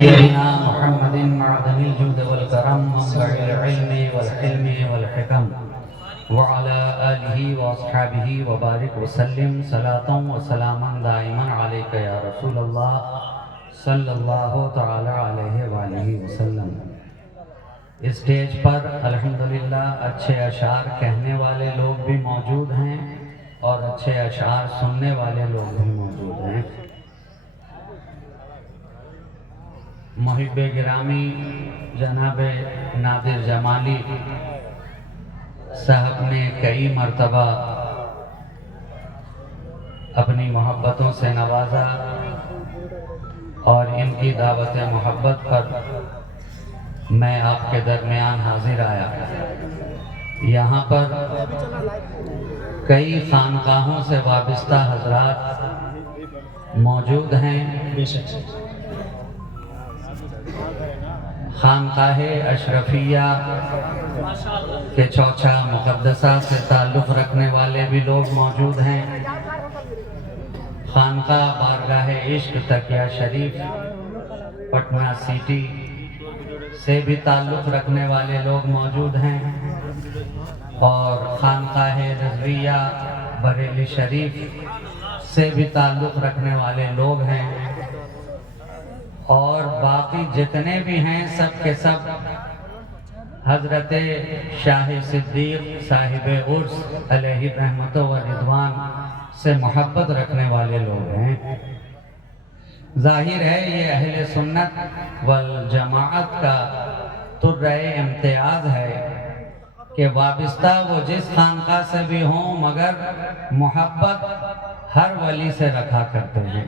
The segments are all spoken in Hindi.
सय्यदना मुहम्मदिन मअदनिल जुद वल करम मंबइल इल्मि वल हिल्मि वल हिकम व अला आलिहि व अस्हाबिहि व बारिक वसल्लिम सलातन व सलामन दाइमन अलैका या रसूलल्लाह सल्लल्लाहु तआला अलैहि व आलिहि वसल्लम। स्टेज पर अल्हम्दुलिल्लाह अच्छे अशार कहने वाले लोग भी मौजूद हैं और अच्छे अशार सुनने वाले लोग भी मौजूद हैं। मुहिब्बे गिरामी जनाब नादिर जमाली साहब ने कई मर्तबा अपनी मोहब्बतों से नवाजा और इनकी दावत मोहब्बत पर मैं आपके दरमियान हाजिर आया। यहाँ पर कई खानकाहों से वाबस्ता हजरात मौजूद हैं। खानकाहे अशरफिया के चौचा मुक़द्दसा से ताल्लुक़ रखने वाले भी लोग मौजूद हैं। खानका बारगाह इश्क तकिया शरीफ पटना सिटी से भी ताल्लुक़ रखने वाले लोग मौजूद हैं और खानकाहे रज़विया बरेली शरीफ से भी ताल्लुक़ रखने वाले लोग हैं और बाकी जितने भी हैं सब के सब हज़रत शाह सिद्दीक़ साहिब उर्स अलैहि रहमतो व रिदवान से मोहब्बत रखने वाले लोग हैं। जाहिर है ये अहले सुन्नत वल जमाअत का तुर्रे इम्तियाज है कि वाबस्ता वो जिस खानका से भी हों मगर मोहब्बत हर वली से रखा करते हैं।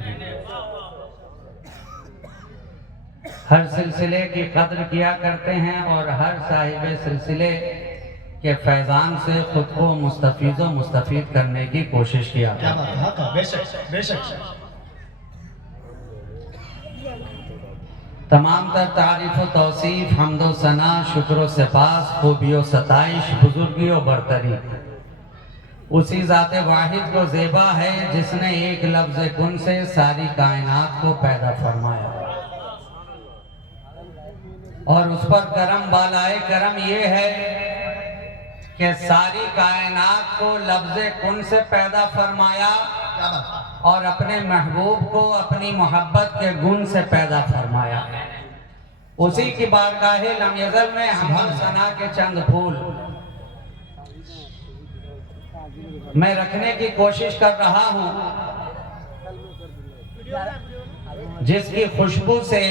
हर सिलसिले की कद्र किया करते हैं और हर साहिब सिलसिले के फैज़ान से खुद को मुस्तफ़ीज़ मुस्तफ़ीद करने की कोशिश किया। तमाम तर तारीफ़ व तौसीफ़ हम्दो सना शुक्र सपास खूबियो सताइश बुजुर्गी व बरतरी उसी ज़ाते वाहिद को ज़ेबा है जिसने एक लफ्ज़ कुन से सारी कायनात को पैदा फरमाया और उस पर करम बालाए करम ये है कि सारी कायनात को लफ्ज़ कुन से पैदा फरमाया और अपने महबूब को अपनी मोहब्बत के गुण से पैदा फरमाया। उसी की बारगाहे लम यज़ल में हम सना के चंद फूल मैं रखने की कोशिश कर रहा हूँ जिसकी खुशबू से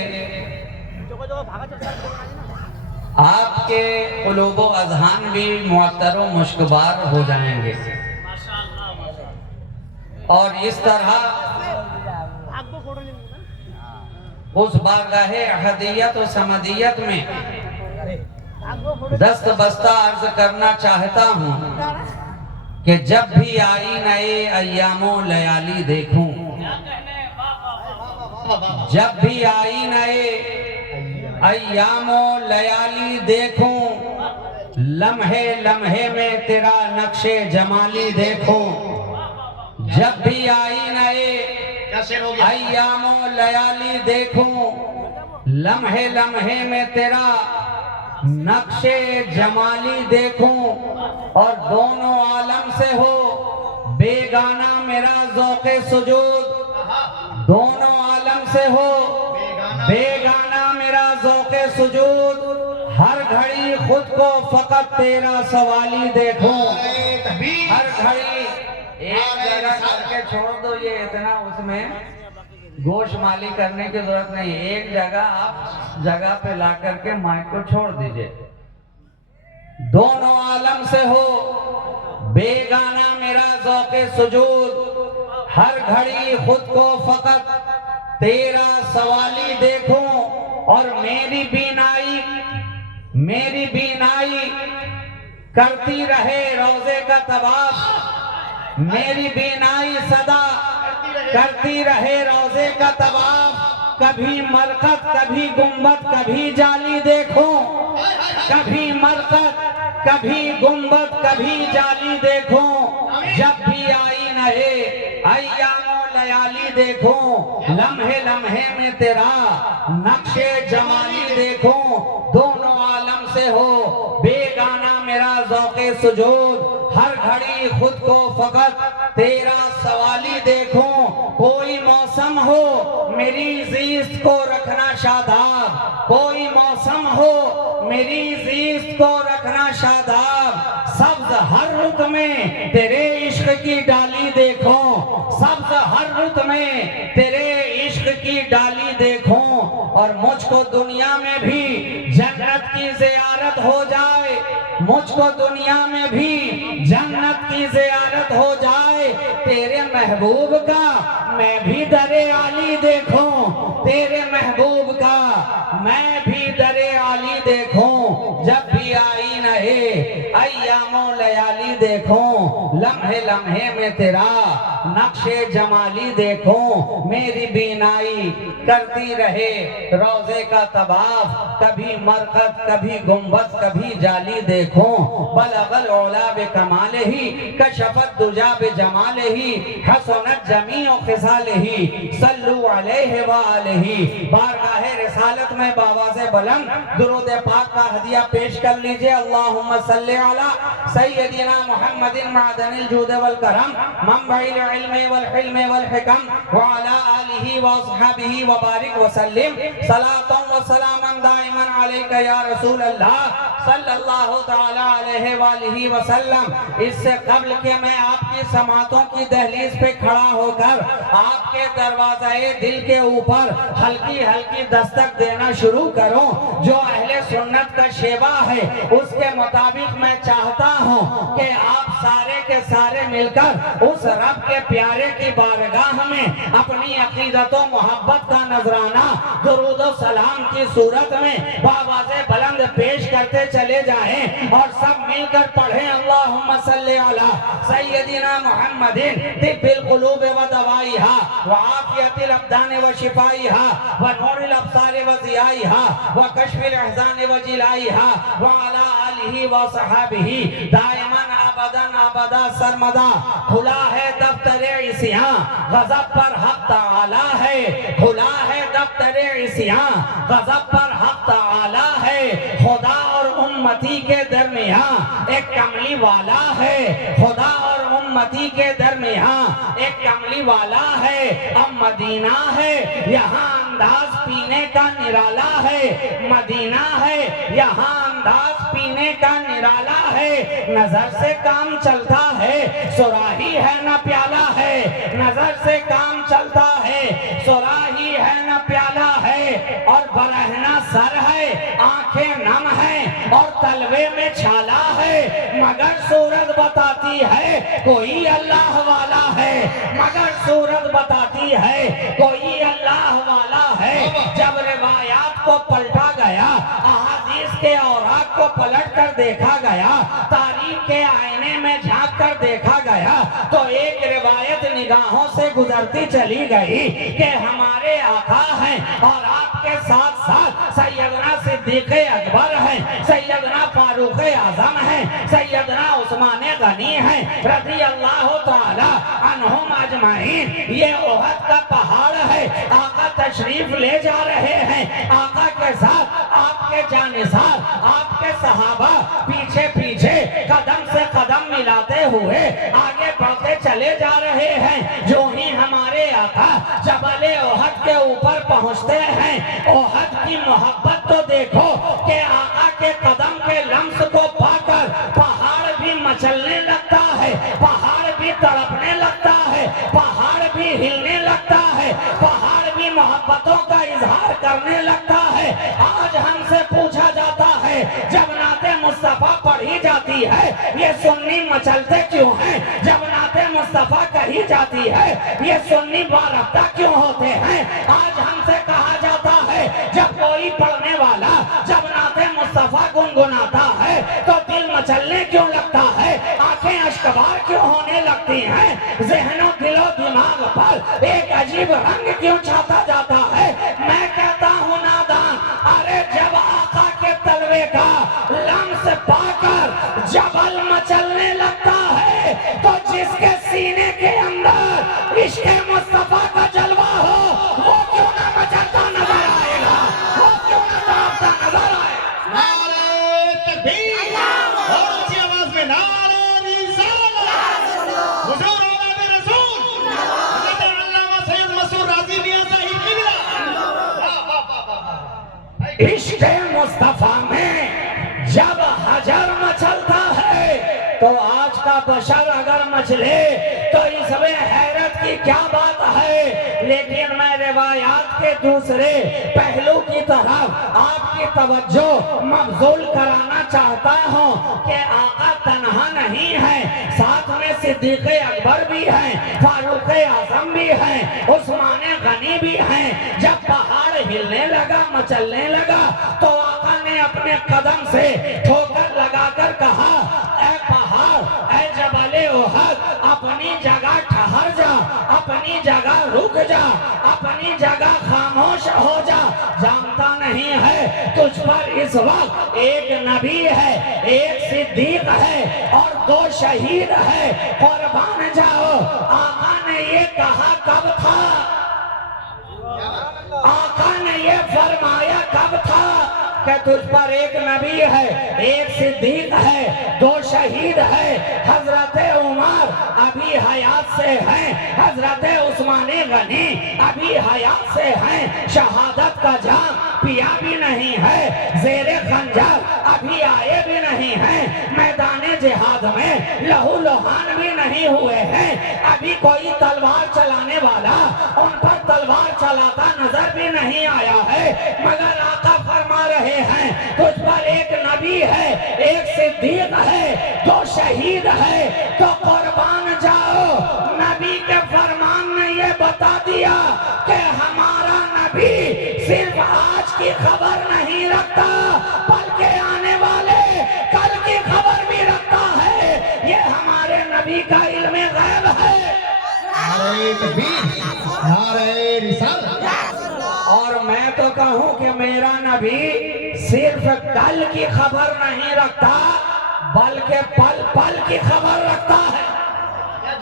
आपके क़ुलूब व अज़हान भी मुअत्तर व मुश्कबार हो जाएंगे और इस तरह उस बारगाहे अहदियत व समदियत में दस्त बस्ता अर्ज करना चाहता हूँ कि जब भी आई नए अय्यामो लयाली देखूं, जब भी आई नए अय्यामो लयाली देखूं, लम्हे लम्हे में तेरा नक्शे जमाली देखूं। जब भी आई नए अय्यामो लयाली देखूं, लम्हे लम्हे में तेरा नक्शे जमाली देखूं और दोनों आलम से हो बेगाना मेरा ज़ौक़े सुजूद, दोनों आलम से हो बेगाना मेरा ज़ौक़े सुजूद, हर घड़ी खुद को फ़कत तेरा सवाली देखूं। हर घड़ी एक जगह करके छोड़ दो, ये इतना उसमें गोशमाली करने की जरूरत नहीं। एक जगह आप जगह पे ला करके माइक को छोड़ दीजिए। दोनों आलम से हो बेगाना मेरा ज़ौक़े सुजूद, हर घड़ी खुद को फ़कत तेरा सवाली देखूं और मेरी बीनाई करती रहे रोज़े का तवाफ़, मेरी बीनाई सदा करती रहे रोज़े का तवाफ़। कभी मरकत कभी गुंबद कभी जाली देखूं, कभी मरकत कभी गुंबद कभी जाली देखूं। जब भी आई नहे अय्यामो लयाली देखूं, लम्हे लम्हे में तेरा नक्शे जमाली देखूं। दोनों आलम से हो बेगाना मेरा ज़ौक़े सुजूद, हर घड़ी खुद को फकत तेरा सवाली देखूं। कोई मौसम हो मेरी ज़ीस्त को रखना शादाब, कोई मौसम हो मेरी ज़ीस्त को रखना शादाब। सब्ज़ हर रुत में तेरे इश्क की डाली देखूं, सब्ज़ हर रुत में तेरे इश्क की डाली देखूं। और मुझको दुनिया में भी जन्नत की ज़ियारत हो जाए, मुझको दुनिया में भी जन्नत की ज़ियारत हो जाए। तेरे महबूब का मैं भी दरे आली देखूं, तेरे महबूब का मैं भी दरे आली देखूं। जब भी आई नहे अय्यामो लयाली देखूं, लम्हे लम्हे में तेरा नक्शे जमाली देखूं। मेरी बीनाई करती रहे रोज़े का तवाफ, कभी मरकत कभी गुंबद कभी जाली देखूं। बलगल औला बे कमाले ही कशफत दुजा बे जमाले ही, हसनत जमीओ खिसाले ही, सल्लु अलैहि व अलैहि। बारगाहे रिसालत में बाबा से बुलंद दुरूद पाक का हदिया पेश कर लीजिए। अल्लाहुम्मा सल्ली अला सय्यदिना मुहम्मदिन मादनिल जूद वल करम, मंबइल इल्म वल हिल्म वल हिकम, व अला आलिहि व अस्हाबिहि व बारिक व सल्लिम सलातन व सलामन दाइमन अलैका या रसूल अल्लाह सल्लल्लाहु तआला अलैहि व आलिहि व सल्लम। इससे कब्ल के मैं आपकी समातों की दहलीज पे खड़ा होकर आपके दरवाज़े दिल के ऊपर हल्की हल्की दस्तक देना शुरू करूं। जो अहले सुन्नत का शेवा है उसके मुताबिक मैं चाहता हूं कि आप सारे के सारे मिलकर उस रब के प्यारे की बारगाह में अपनी अकीदत व मोहब्बत का नजराना दुरूद व सलाम की सूरत में बावाज़े बुलंद पेश करते चले जाएं और सब मिलकर पढ़ें। अल्लाहुम्मा सल्ली अला सय्यदिना मुहम्मदिन तिब्बिल कुलूब व दवाइहा व आफियतिल अब्दान व शिफाइहा व नूरिल अब्सार व ज़ियाइहा व कश्फिल अहज़ान व जिलाइहा व अला आलिहि व सहाबिही दाइमन अबदन अबदा सरमदा। खुला है दफ्तरे इस्यां गज़ब पर हक तआला है, खुला है दफ्तरे इस्यां गज़ब पर हक तआला है। खुदा और उम्मती के दरमियां एक कमली वाला है, खुदा और उम्मती के दरमियां एक कमली वाला है। अब मदीना है यहाँ अंदाज पीने का निराला है, मदीना है यहाँ अंदाज पीने का निराला है। नजर से काम चलता है सुराही है न प्याला है, नजर से काम चलता है सुराही है न प्याला है। और बरहना सर है आंखें नम है और तलवे में छाला है, मगर सूरत बताती है कोई अल्लाह वाला है, मगर सूरत बताती है कोई अल्लाह वाला है। जब रिवायात को पलटा गया, अहादीस के औराक को पलट कर देखा गया, तारीख के आईने में झांक कर देखा गया, तो एक रिवायत निगाहों से गुजरती चली गई कि हमारे आका हैं और आपके साथ साथ सैयदना सिद्दीक़ अकबर हैं, सैयदना फारूक आज़म हैं, सैयदना उस्मान गनी हैं रज़ी अल्लाह ताला अन्हुम अजमाइन। ये ओहद का पहाड़ है, आका तशरीफ ले जा रहे हैं, आका के साथ आपके जानिसार आपके सहाबा पीछे पीछे कदम से कदम मिलाते हुए आगे बढ़ते चले जा रहे हैं। जो ही हमारे आका जबल ओहद के ऊपर पहुंचते हैं, ओहद की मोहब्बत तो देखो कि आका के कदम के लम्स को पाकर पहाड़ भी मचलने लगता है, पहाड़ भी तड़पने लगता है, पहाड़ भी हिलने लगता है, पहाड़ भी मोहब्बतों का इजहार करने लगता है। आज हमसे पूछा जाता है जब नाते मुस्तफा पढ़ी जाती है ये सुन्नी मचलते क्यों हैं, जब नाते मुस्तफा कही जाती है ये सुन्नी बारफ्ता क्यों होते हैं। आज हमसे कहा जाता है जब कोई पढ़ने वाला जब नाते मुस्तफा गुनगुनाता है तो दिल मचलने क्यों लगता है, आंखें अश्कबार क्यों होने लगती हैं, ज़हनों दिलो दिमाग पर एक अजीब रंग क्यों छाता जाता है। मैं कहता हूँ नादान, अरे जब आका के तलवे का लम्स पाकर जबल मचलने लगता है तो जिसके सीने के अंदर इश्क़ मुस्तफा का इश्क़ मुस्तफा में जब हजर मचलता है तो आज का बशर अगर मचले तो इसमें हैरत की क्या बात है। लेकिन मैं रिवायात के दूसरे पहलू की तरफ आपकी तवज्जो मबजूल कराना चाहता हूँ कि आका तन्हा नहीं है, साथ में सिद्दीक़ अकबर भी हैं, फारूक आज़म भी हैं, उस्मान गनी भी हैं। जब पहाड़ हिलने लगा, मचलने लगा, तो आका ने अपने कदम से ठोकर लगाकर कहा, ऐ पहाड़, ऐ जबले उहद, अपनी जगह ठहर जा, अपनी जगह रुक जा, अपनी जगह खामोश हो जा। जानता नहीं है तुझ पर इस वक्त एक नबी है, एक सिद्दीक है और 2 शहीद है, कुर्बान जाओ। आका ने ये कहा कब था? आका ने ये फरमाया कब था कि तुझ पर एक नबी है, एक सिद्दीक है, 2 शहीद है। हजरत उमर अभी हयात से हैं, हजरत उस्मान गनी अभी हयात से हैं, शहादत का जाम पिया भी नहीं है, ज़ेरे खंजर अभी आए भी नहीं हैं, मैदान जिहाद में लहू लुहान भी नहीं हुए हैं, अभी कोई तलवार चलाने वाला उन पर तलवार चलाता नजर भी नहीं आया है। मगर आका फरमा रहे हैं तुझ पर एक नबी है, एक सिद्दीक है, 2 शहीद है, तो कुर्बान जाओ। नबी के फरमान ने ये बता दिया कि हमारा नबी सिर्फ आज की खबर नहीं रखता, बल्कि आने वाले कल की खबर भी रखता है। ये हमारे नबी का इल्मे गैब है। नारे तकबीर, नारे रिसालत। और मैं तो कहूँ कि मेरा नबी सिर्फ कल की खबर नहीं रखता, बल्कि पल पल की खबर रखता है,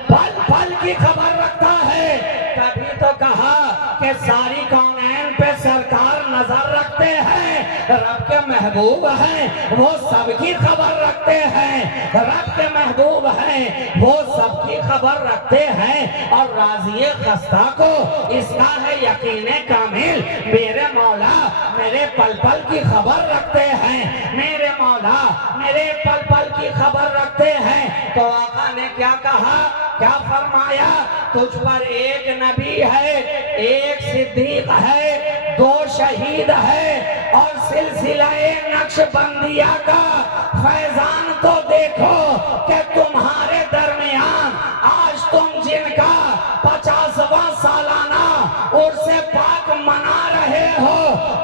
पल पल की खबर रखता है। तभी तो कहा कि सारी कौनैन पे सरकार नजर रखते हैं, रब के महबूब हैं, वो सबकी खबर रखते हैं, रब के महबूब हैं, वो सबकी खबर रखते हैं। और राज़िए खस्ता को इसका है यकीन कामिल, मेरे मौला मेरे पल पल की खबर रखते हैं, मेरे मौला मेरे पल पल की खबर रखते हैं। तो आका ने क्या कहा, क्या फरमाया? तुझ पर एक नबी है, एक सिद्दीक है, 2 शहीद है, और सिलसिलाए नक्शबंदिया का फैजान तो देखो कि तुम्हारे दरमियान आज तुम जिनका 50वां सालाना उर्से पाक मना रहे हो,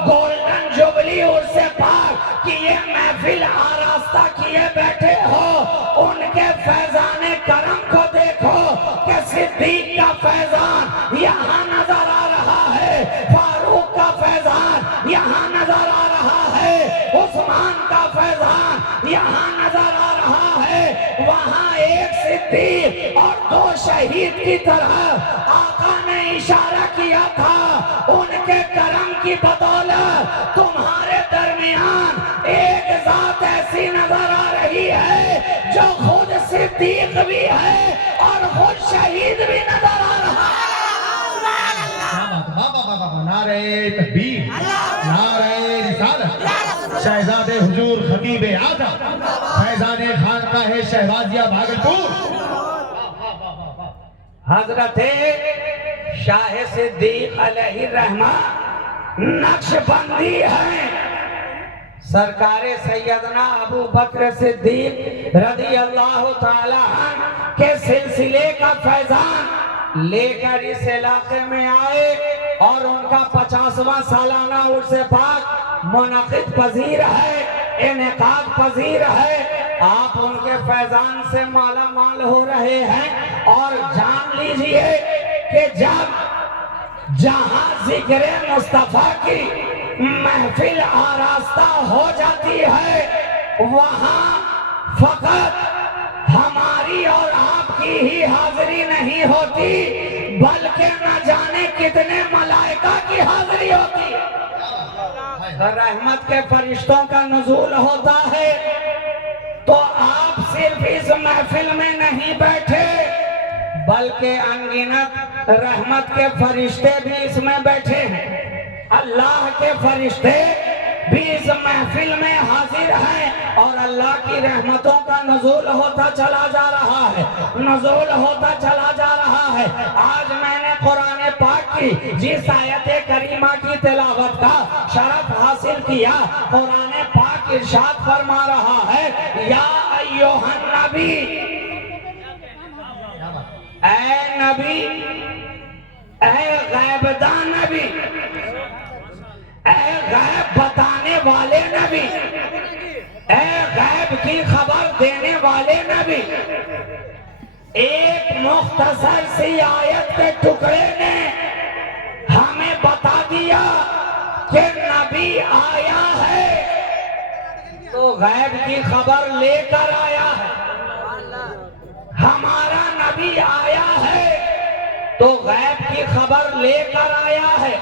गोल्डन जुबली उर्से पाक कि ये महफिल आरास्ता किए बैठे हो, उनके फैजाने करम को देखो कि सिद्दीक का फैजान यहाँ नजर आ रहा है, फारूक का फैजान यहाँ नजर आ रहा है, उस्मान का फैजान यहाँ नजर आ रहा है। वहाँ एक सिद्दीक और 2 शहीद की तरह आका ने इशारा किया था, उनके करम की बदौलत तुम्हारे दरमियान एक जात ऐसी नजर आ रही है जो खुद सिद्दीक भी है और खुद शहीद भी नजर आ रहा है। नारे तकबीर, नारे रिसालत। शहजादे हुजूर खतीब आज़म फैजान खान का है शहबाजिया भागलपुर। हजरत शाह सिद्दीक अलैहिर्रहमान नक्शबंदी है। सरकारे सैयदना अबू बकर सिद्दीक रज़ी अल्लाह ताला अन्हु के सिलसिले का फैजान लेकर इस इलाके में आए और उनका 50वां सालाना उर्से पाक मुनक़िद पजीर है, इनेकाद पजीर है। आप उनके फैजान से माला माल हो रहे हैं। और जान लीजिए कि जब जहां जिक्र मुस्तफा की महफिल आरास्ता हो जाती है, वहां फकत हमारी और आपकी ही हाजिरी नहीं होती, बल्कि न जाने कितने मलाइका की हाजिरी होती है। रहमत के फरिश्तों का नुज़ूल होता है। तो आप सिर्फ इस महफिल में नहीं बैठे, बल्कि अनगिनत रहमत के फरिश्ते भी इसमें बैठे हैं। अल्लाह के फरिश्ते बीच महफिल में हाजिर हैं और अल्लाह की रहमतों का नुज़ूल होता चला जा रहा है, नुज़ूल होता चला जा रहा है। आज मैंने कुरान पाक की जिस आयत करीमा की तिलावत का शरफ हासिल किया, कुरान पाक इरशाद फरमा रहा है, या अय्युहन नबी, ऐ नबी, ऐ गैबदान नबी, ऐ गैब बताने वाले नबी, ऐ गैब की खबर देने वाले नबी। एक मुख्तसर सी आयत के टुकड़े ने हमें बता दिया कि नबी आया है तो गैब की खबर लेकर आया है। हमारा नबी आया है तो गैब की खबर लेकर आया है।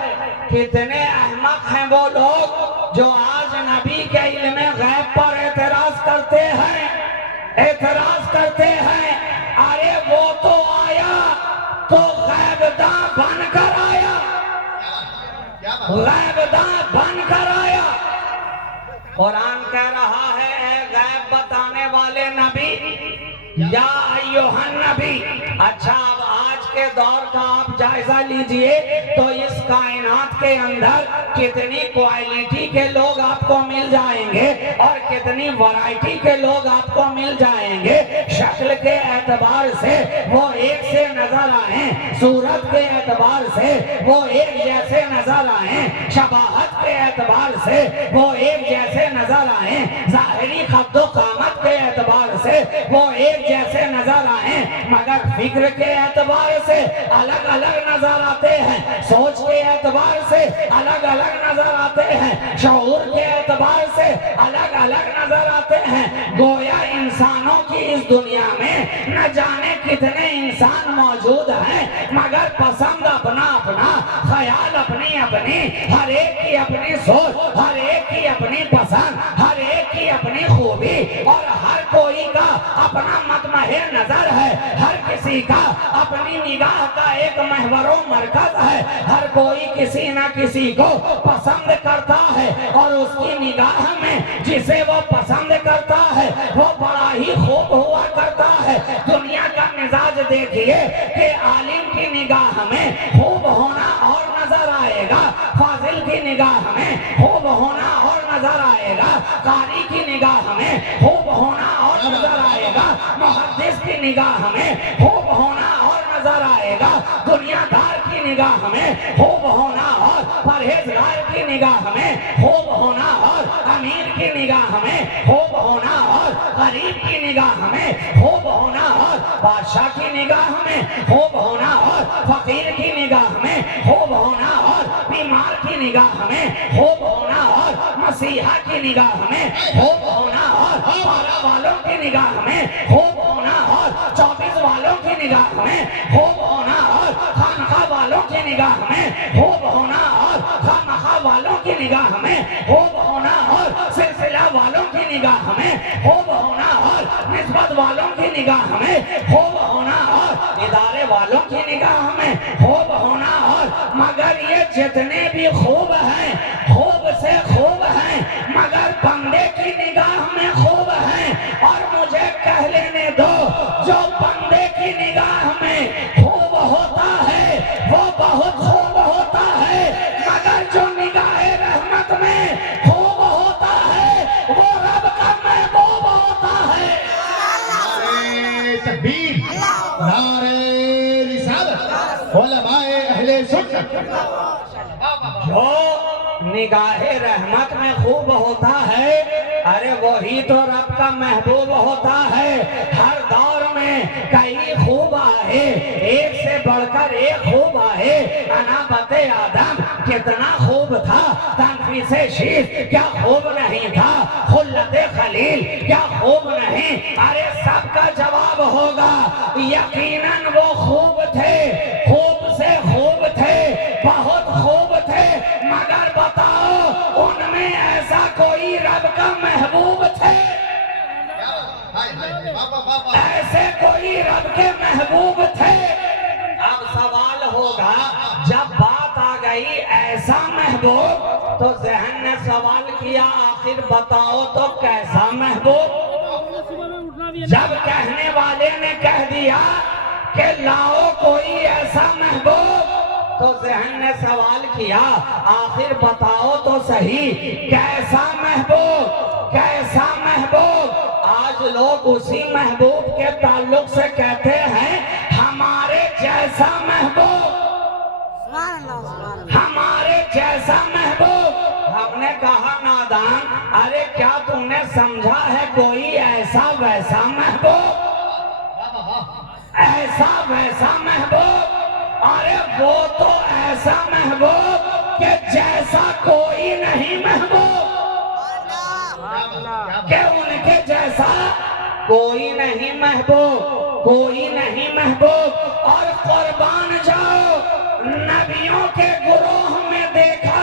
कितने अहमक हैं वो लोग जो आज नबी के इल्म गैब पर एतराज करते हैं, एतराज करते हैं। अरे वो तो आया तो गैबदां बनकर आया, गैबदां बनकर आया। कुरान कह रहा है, ऐ गैब बताने वाले नबी, या अय्युहन नबी। अच्छा, अब आज के दौर का आप जायजा लीजिए तो इस कायनात के अंदर कितनी क्वालिटी के लोग आपको मिल जाएंगे और कितनी वैरायटी के लोग आपको मिल जाएंगे। शक्ल के एतबार से वो एक से नजर आए, सूरत के एतबार से वो एक जैसे नजर आए, शबाहत के एतबार से वो एक जैसे नजर आए, जाहिरी कद्दो कामत के एतबार से वो एक जैसे नजर आए, मगर फिक्र के एतबार से अलग अलग नजर आते हैं, सोच के एतबार से अलग अलग नजर आते हैं, शऊर के एतबार से अलग अलग नजर आते हैं। गोया इंसानों की इस दुनिया में न जाने कितने इंसान मौजूद हैं, मगर पसंद अपना अपना, ख्याल अपनी अपनी, हर एक की अपनी सोच, हर एक की अपनी पसंद, हर एक की अपनी खूबी और हर कोई का अपना मतमहे नजर है। हर किसी का अपनी निगाह का एक महवरो मरकज है। हर कोई किसी न किसी को पसंद करता है और उसकी निगाह में जिसे वो पसंद करता है वो बड़ा ही खूब हुआ करता है। दुनिया का मिजाज देखिए कि आलिम की निगाह में खूब होना और नजर आएगा, फाजिल की निगाह में खूब होना और नजर आएगा, कारी की निगाह में खूब होना और नजर आएगा, मुहद्दिस की निगाह में खूब होना और नजर आएगा, दुनियादार की निगाह में खूब होना और परहेजगार की निगाह में खूब होना और अमीर की निगाह में खूब होना और गरीब की निगाह में खूब होना और बादशाह की निगाह में खूब होना और फकीर की निगाह में खूब होना और बीमार की निगाह में खूब होना और मसीहा की निगाह में खूब होना और पारा वालों की निगाह में खूब होना और 24 वालों की निगाह में खूब होना और खानखा वालों की निगाह में खूब होना और खानखा वालों की निगाह में खूब होना और सिलसिला वालों की निगाह में खूब होना और निस्बत वालों की निगाह में खूब होना और इदारे वालों की निगाह में खूब होना और मगर ये जितने भी खूब हैं, खूब से खूब हैं, मगर बंदे की निगाह में खूब हैं। और मुझे कह लेने दो, जो बंदे की निगाह में खूब होता है वो बहुत खूब होता है, मगर जो निगाह रहमत में खूब होता है वो रब का महबूब होता है। नारे तकबीर, नारे रिसालत, उलमाए अहले सुन्नत। जो निगाहे रहमत में खूब होता है, अरे वही तो रब का महबूब होता है। हर दौर में कई खूब आए, एक से बढ़कर एक खूब आए। अनाबते आदम कितना खूब था, तनफीसे शीश क्या खूब नहीं था, खुल्लते खलील क्या खूब नहीं। अरे सबका जवाब होगा यकीनन वो खूब थे, खूब से खूब थे, बहुत खूब थे, मगर बताओ उनमें ऐसा कोई रब का महबूब थे? ऐसे कोई रब के महबूब थे? अब सवाल होगा, जब बात आ गई ऐसा महबूब तो जहन ने सवाल किया आखिर बताओ तो कैसा महबूब। जब कहने वाले ने कह दिया कि लाओ कोई ऐसा महबूब, तो जहन ने सवाल किया आखिर बताओ तो सही कैसा महबूब, कैसा महबूब। आज लोग उसी महबूब के ताल्लुक से कहते हैं हमारे जैसा महबूब, हमारे जैसा महबूब। हमने कहा नादान, अरे क्या तूने समझा है कोई ऐसा वैसा महबूब, ऐसा वैसा महबूब? अरे वो तो ऐसा महबूब कि जैसा कोई नहीं महबूब, कि उनके जैसा कोई नहीं महबूब, कोई नहीं महबूब। और कुर्बान जाओ, नबियों के गुरोह में देखा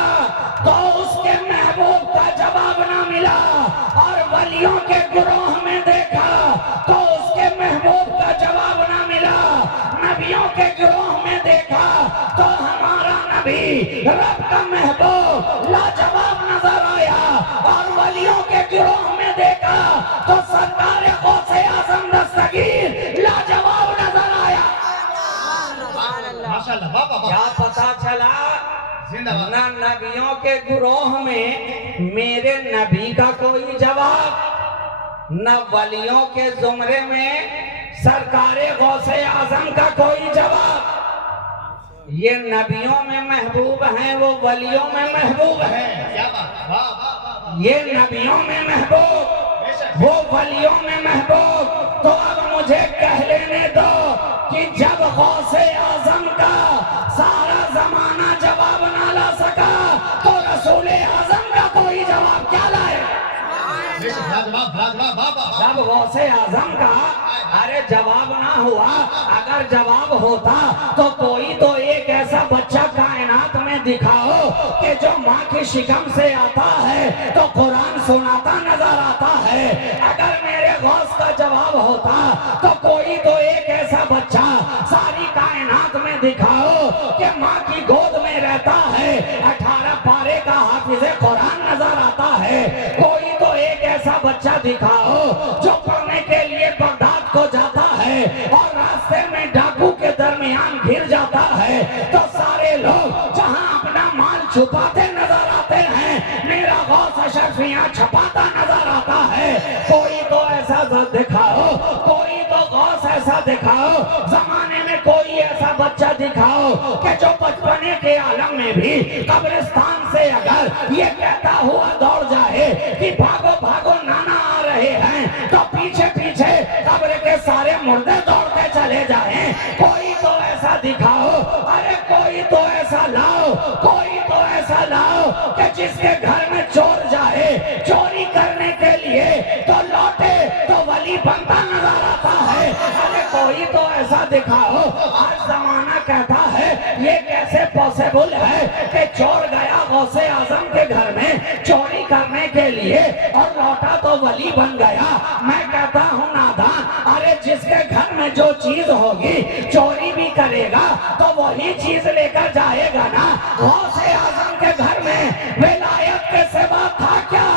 तो उसके महबूब का जवाब ना मिला, और वलियों के गुरोह में देखा तो उसके महबूब का जवाब ना मिला। नबियों के गुरोह में देखा तो हमारा नबी रब का महबूब लाजवाब नजर आया, और वलियों के गुरोह में देखा तो सरकार गौसे आज़म दस्तगीर लाजवाब नजर आया। माशाअल्लाह, वाह वाह। क्या पता चला? जिंदाबाद। न नबियों के गुरोह में मेरे नबी का कोई जवाब, न वलियों के जुमरे में सरकारे गौसे आजम का कोई जवाब। ये नबियों में महबूब हैं, वो वलियों में महबूब है। क्या बात, वाह वाह वाह। ये नबियों में महबूब, वो वलियों में महबूब। तो अब मुझे कह लेने दो कि जब गौसे आजम का सारा जमाना जवाब ना ला सका तो रसूले आजम का कोई जवाब क्या लाए? लाजवाब, लाजवाब, वाह वाह। जब गौसे आजम का अरे जवाब ना हुआ, अगर जवाब होता तो कोई तो एक ऐसा बच्चा कायनात में दिखाओ कि जो माँ की शिकम से आता है तो कुरान सुनाता नजर आता है। अगर मेरे गौस का जवाब होता तो कोई तो एक ऐसा बच्चा सारी कायनात में दिखाओ कि माँ की गोद में रहता है, 18 पारे का हाफिज़े कुरान नजर आता है। कोई तो एक ऐसा बच्चा दिखाओ जो पढ़ने के लिए बगदाद को जाता है और रास्ते में डाकू के दरमियान घिर जाता है, तो सारे लोग जहां अपना माल छुपाते नजर आते हैं, मेरा गौस अशरफियां छपाता नजर आता है। कोई तो ऐसा दिखाओ, कोई तो गौस ऐसा दिखाओ, जमाने में कोई ऐसा बच्चा दिखाओ कि जो बचपने के आलम में भी कब्रिस्तान से अगर ये कहता हुआ दौड़ जाए कि भागो भागो नाना आ रहे हैं, तो पीछे पीछे कब्र के सारे मुर्दे दौड़ते चले जाएं। कोई तो ऐसा दिखाओ, अरे कोई तो ऐसा लाओ, कोई तो ऐसा लाओ कि जिसके घर में चोर जाए चोरी करने के लिए तो लौटे तो वली बनता नजर आता है। अरे कोई तो ऐसा दिखाओ। आज जमाना कहता है ये कैसे पॉसिबल है कि चोर गया गौसे आजम के घर में चोरी करने के लिए और लौटा तो वली बन गया। मैं कहता हूँ नादान, अरे जिसके घर में जो चीज होगी चोरी भी करेगा तो वही चीज लेकर जाएगा ना। गौसे आजम के घर में विलायत के सिवा था क्या?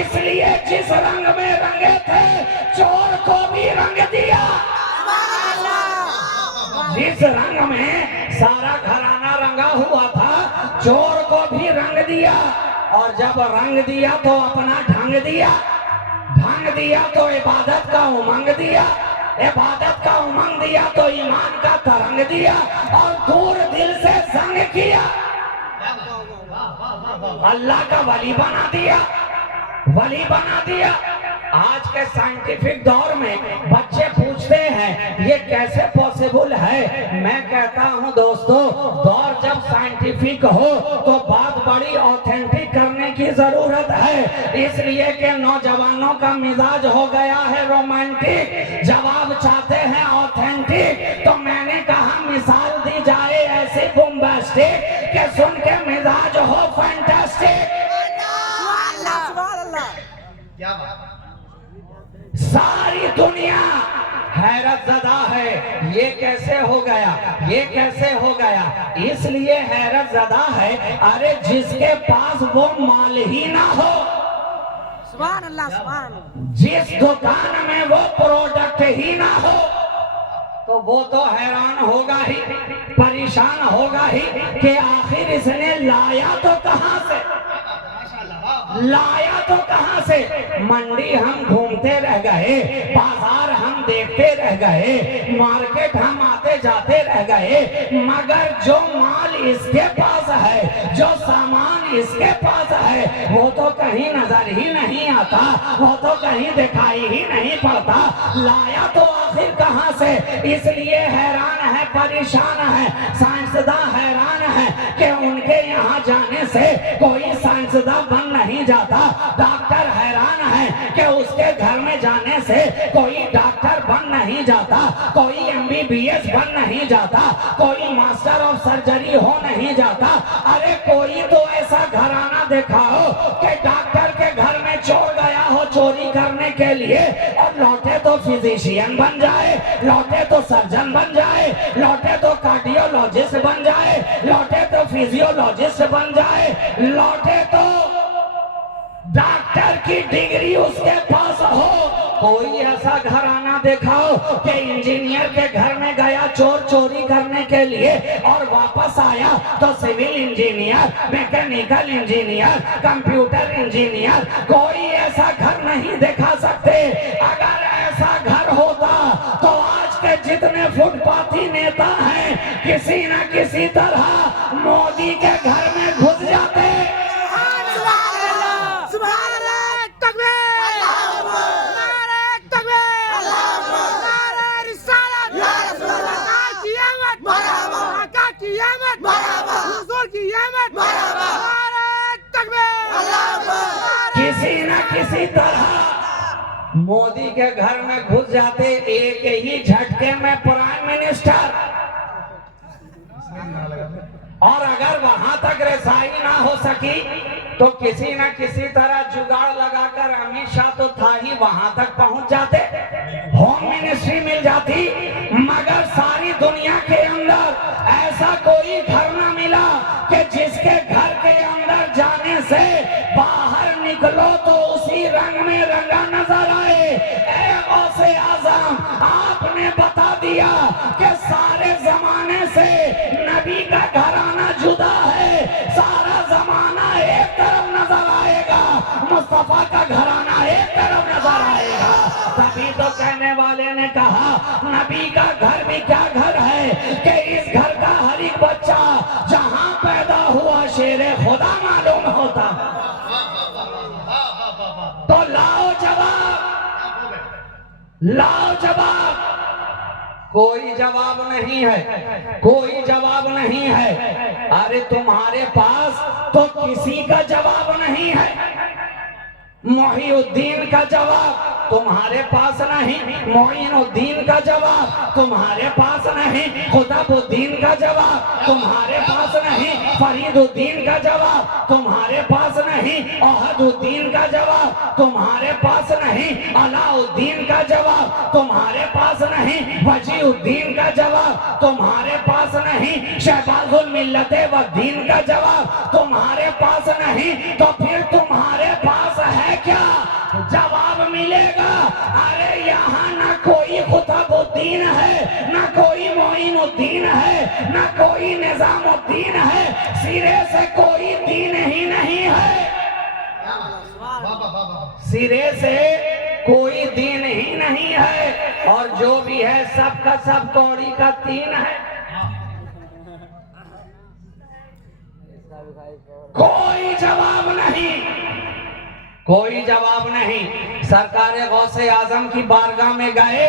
इसलिए जिस रंग में रंगे थे चोर को भी रंग दिया। जिस रंग में सारा घराना रंगा हुआ था चोर को भी रंग दिया, और जब रंग दिया तो अपना ढंग दिया, ढंग दिया तो इबादत का उमंग दिया, इबादत का उमंग दिया तो ईमान का तरंग दिया, और दूर दिल से संग किया, अल्लाह का वली बना दिया, वली बना दिया। आज के साइंटिफिक दौर में बच्चे पूछते हैं ये कैसे पॉसिबल है। मैं कहता हूं दोस्तों, दौर जब साइंटिफिक हो तो बात बड़ी ऑथेंटिक करने की जरूरत है, इसलिए कि नौजवानों का मिजाज हो गया है रोमांटिक, जवाब चाहते हैं ऑथेंटिक। तो मैंने कहा मिसाल दी जाए ऐसी बॉम्बास्टिक कि सुन के मिजाज हो फैंटास्टिक। क्या बात। सारी दुनिया हैरत ज़दा है, ये कैसे हो गया, ये कैसे हो गया। इसलिए हैरत ज़दा है, अरे जिसके पास वो माल ही ना हो, सुभान अल्लाह सुभान अल्लाह, जिस दुकान में वो प्रोडक्ट ही ना हो, तो वो तो हैरान होगा ही, परेशान होगा ही कि आखिर इसने लाया तो कहां से, लाया तो कहां से। मंडी हम घूमते रह गए, बाजार हम देखते रह गए, मार्केट हम आते जाते रह गए, मगर जो माल इसके पास है, जो सामान इसके पास है, वो तो कहीं नजर ही नहीं आता, वो तो कहीं दिखाई ही नहीं पड़ता। लाया तो आखिर कहां से। इसलिए हैरान है, परेशान है, साइंसदान हैरान है कि उनके यहाँ जाने से कोई साइंसदान बन नहीं जाता। डॉक्टर हैरान है कि उसके घर में जाने से कोई डॉक्टर बन नहीं जाता, कोई MBBS बन नहीं जाता, कोई मास्टर ऑफ सर्जरी हो नहीं जाता। अरे कोई तो ऐसा घराना दिखाओ कि डॉक्टर के घर में चोर गया हो चोरी करने के लिए और लौटे तो फिजिशियन बन जाए, लौटे तो सर्जन बन जाए, लौटे तो कार्डियोलॉजिस्ट बन जाए, लौटे तो फिजियोलॉजिस्ट बन जाए, लौटे तो डॉक्टर की डिग्री उसके पास हो। कोई ऐसा घराना दिखाओ कि इंजीनियर के घर में गया चोर चोरी करने के लिए और वापस आया तो civil engineer, mechanical engineer, computer engineer, कोई ऐसा घर नहीं दिखा सकते। अगर ऐसा घर होता तो आज के जितने फुटपाथी नेता हैं किसी न किसी तरह मोदी के घर में घुस जाते। किसी न किसी तरह मोदी के घर में घुस जाते, एक ही झटके में प्राइम मिनिस्टर। और अगर वहां तक रसाई ना हो सकी तो किसी न किसी तरह जुगाड़ लगाकर अमित शाह तो था ही, वहां तक पहुंच जाते, होम मिनिस्ट्री मिल जाती। मगर सारी दुनिया के अंदर ऐसा कोई घर ना मिला कि जिसके घर के अंदर जाने से बाहर निकलो तो उसी रंग में रंगा नजर आए। ऐ गौसे आजम, आपने बता दिया कि सारे जमाने से नबी का घराना जुदा है, सारा जमाना एक तरफ नजर आएगा, मुस्तफा का घराना एक तरफ नजर आएगा। तभी तो कहने वाले ने कहा नबी का घर भी क्या घर है कि इस घर का हर एक बच्चा जहां पैदा हुआ शेरे खुदा मालूम होता। तो लाओ जवाब, लाओ जवाब। कोई जवाब नहीं है, कोई जवाब नहीं है। अरे तुम्हारे पास तो किसी का जवाब नहीं है। मोहिउद्दीन का जवाब तुम्हारे पास नहीं, मोइनुद्दीन का जवाब तुम्हारे पास नहीं, खुदाबुद्दीन का जवाब तुम्हारे पास नहीं, फरीदुद्दीन का जवाब तुम्हारे पास नहीं, अहदुद्दीन का जवाब तुम्हारे पास नहीं, अलाउद्दीन का जवाब तुम्हारे पास नहीं, वजीउद्दीन का जवाब तुम्हारे पास नहीं, शहबाजुल मिल्लते व दीन का जवाब तुम्हारे पास नहीं। तो फिर तुम्हारे पास है क्या जवाब मिलेगा? अरे यहाँ ना कोई खुदाबुद्दीन है, ना कोई मोइनुद्दीन है, ना कोई निजामुद्दीन है, सिरे से कोई दीन ही नहीं है, सिरे से कोई दीन ही नहीं है। और जो भी है सबका सब कौड़ी का तीन है। कोई जवाब नहीं, कोई जवाब नहीं। सरकार गौसे आजम की बारगाह में गए,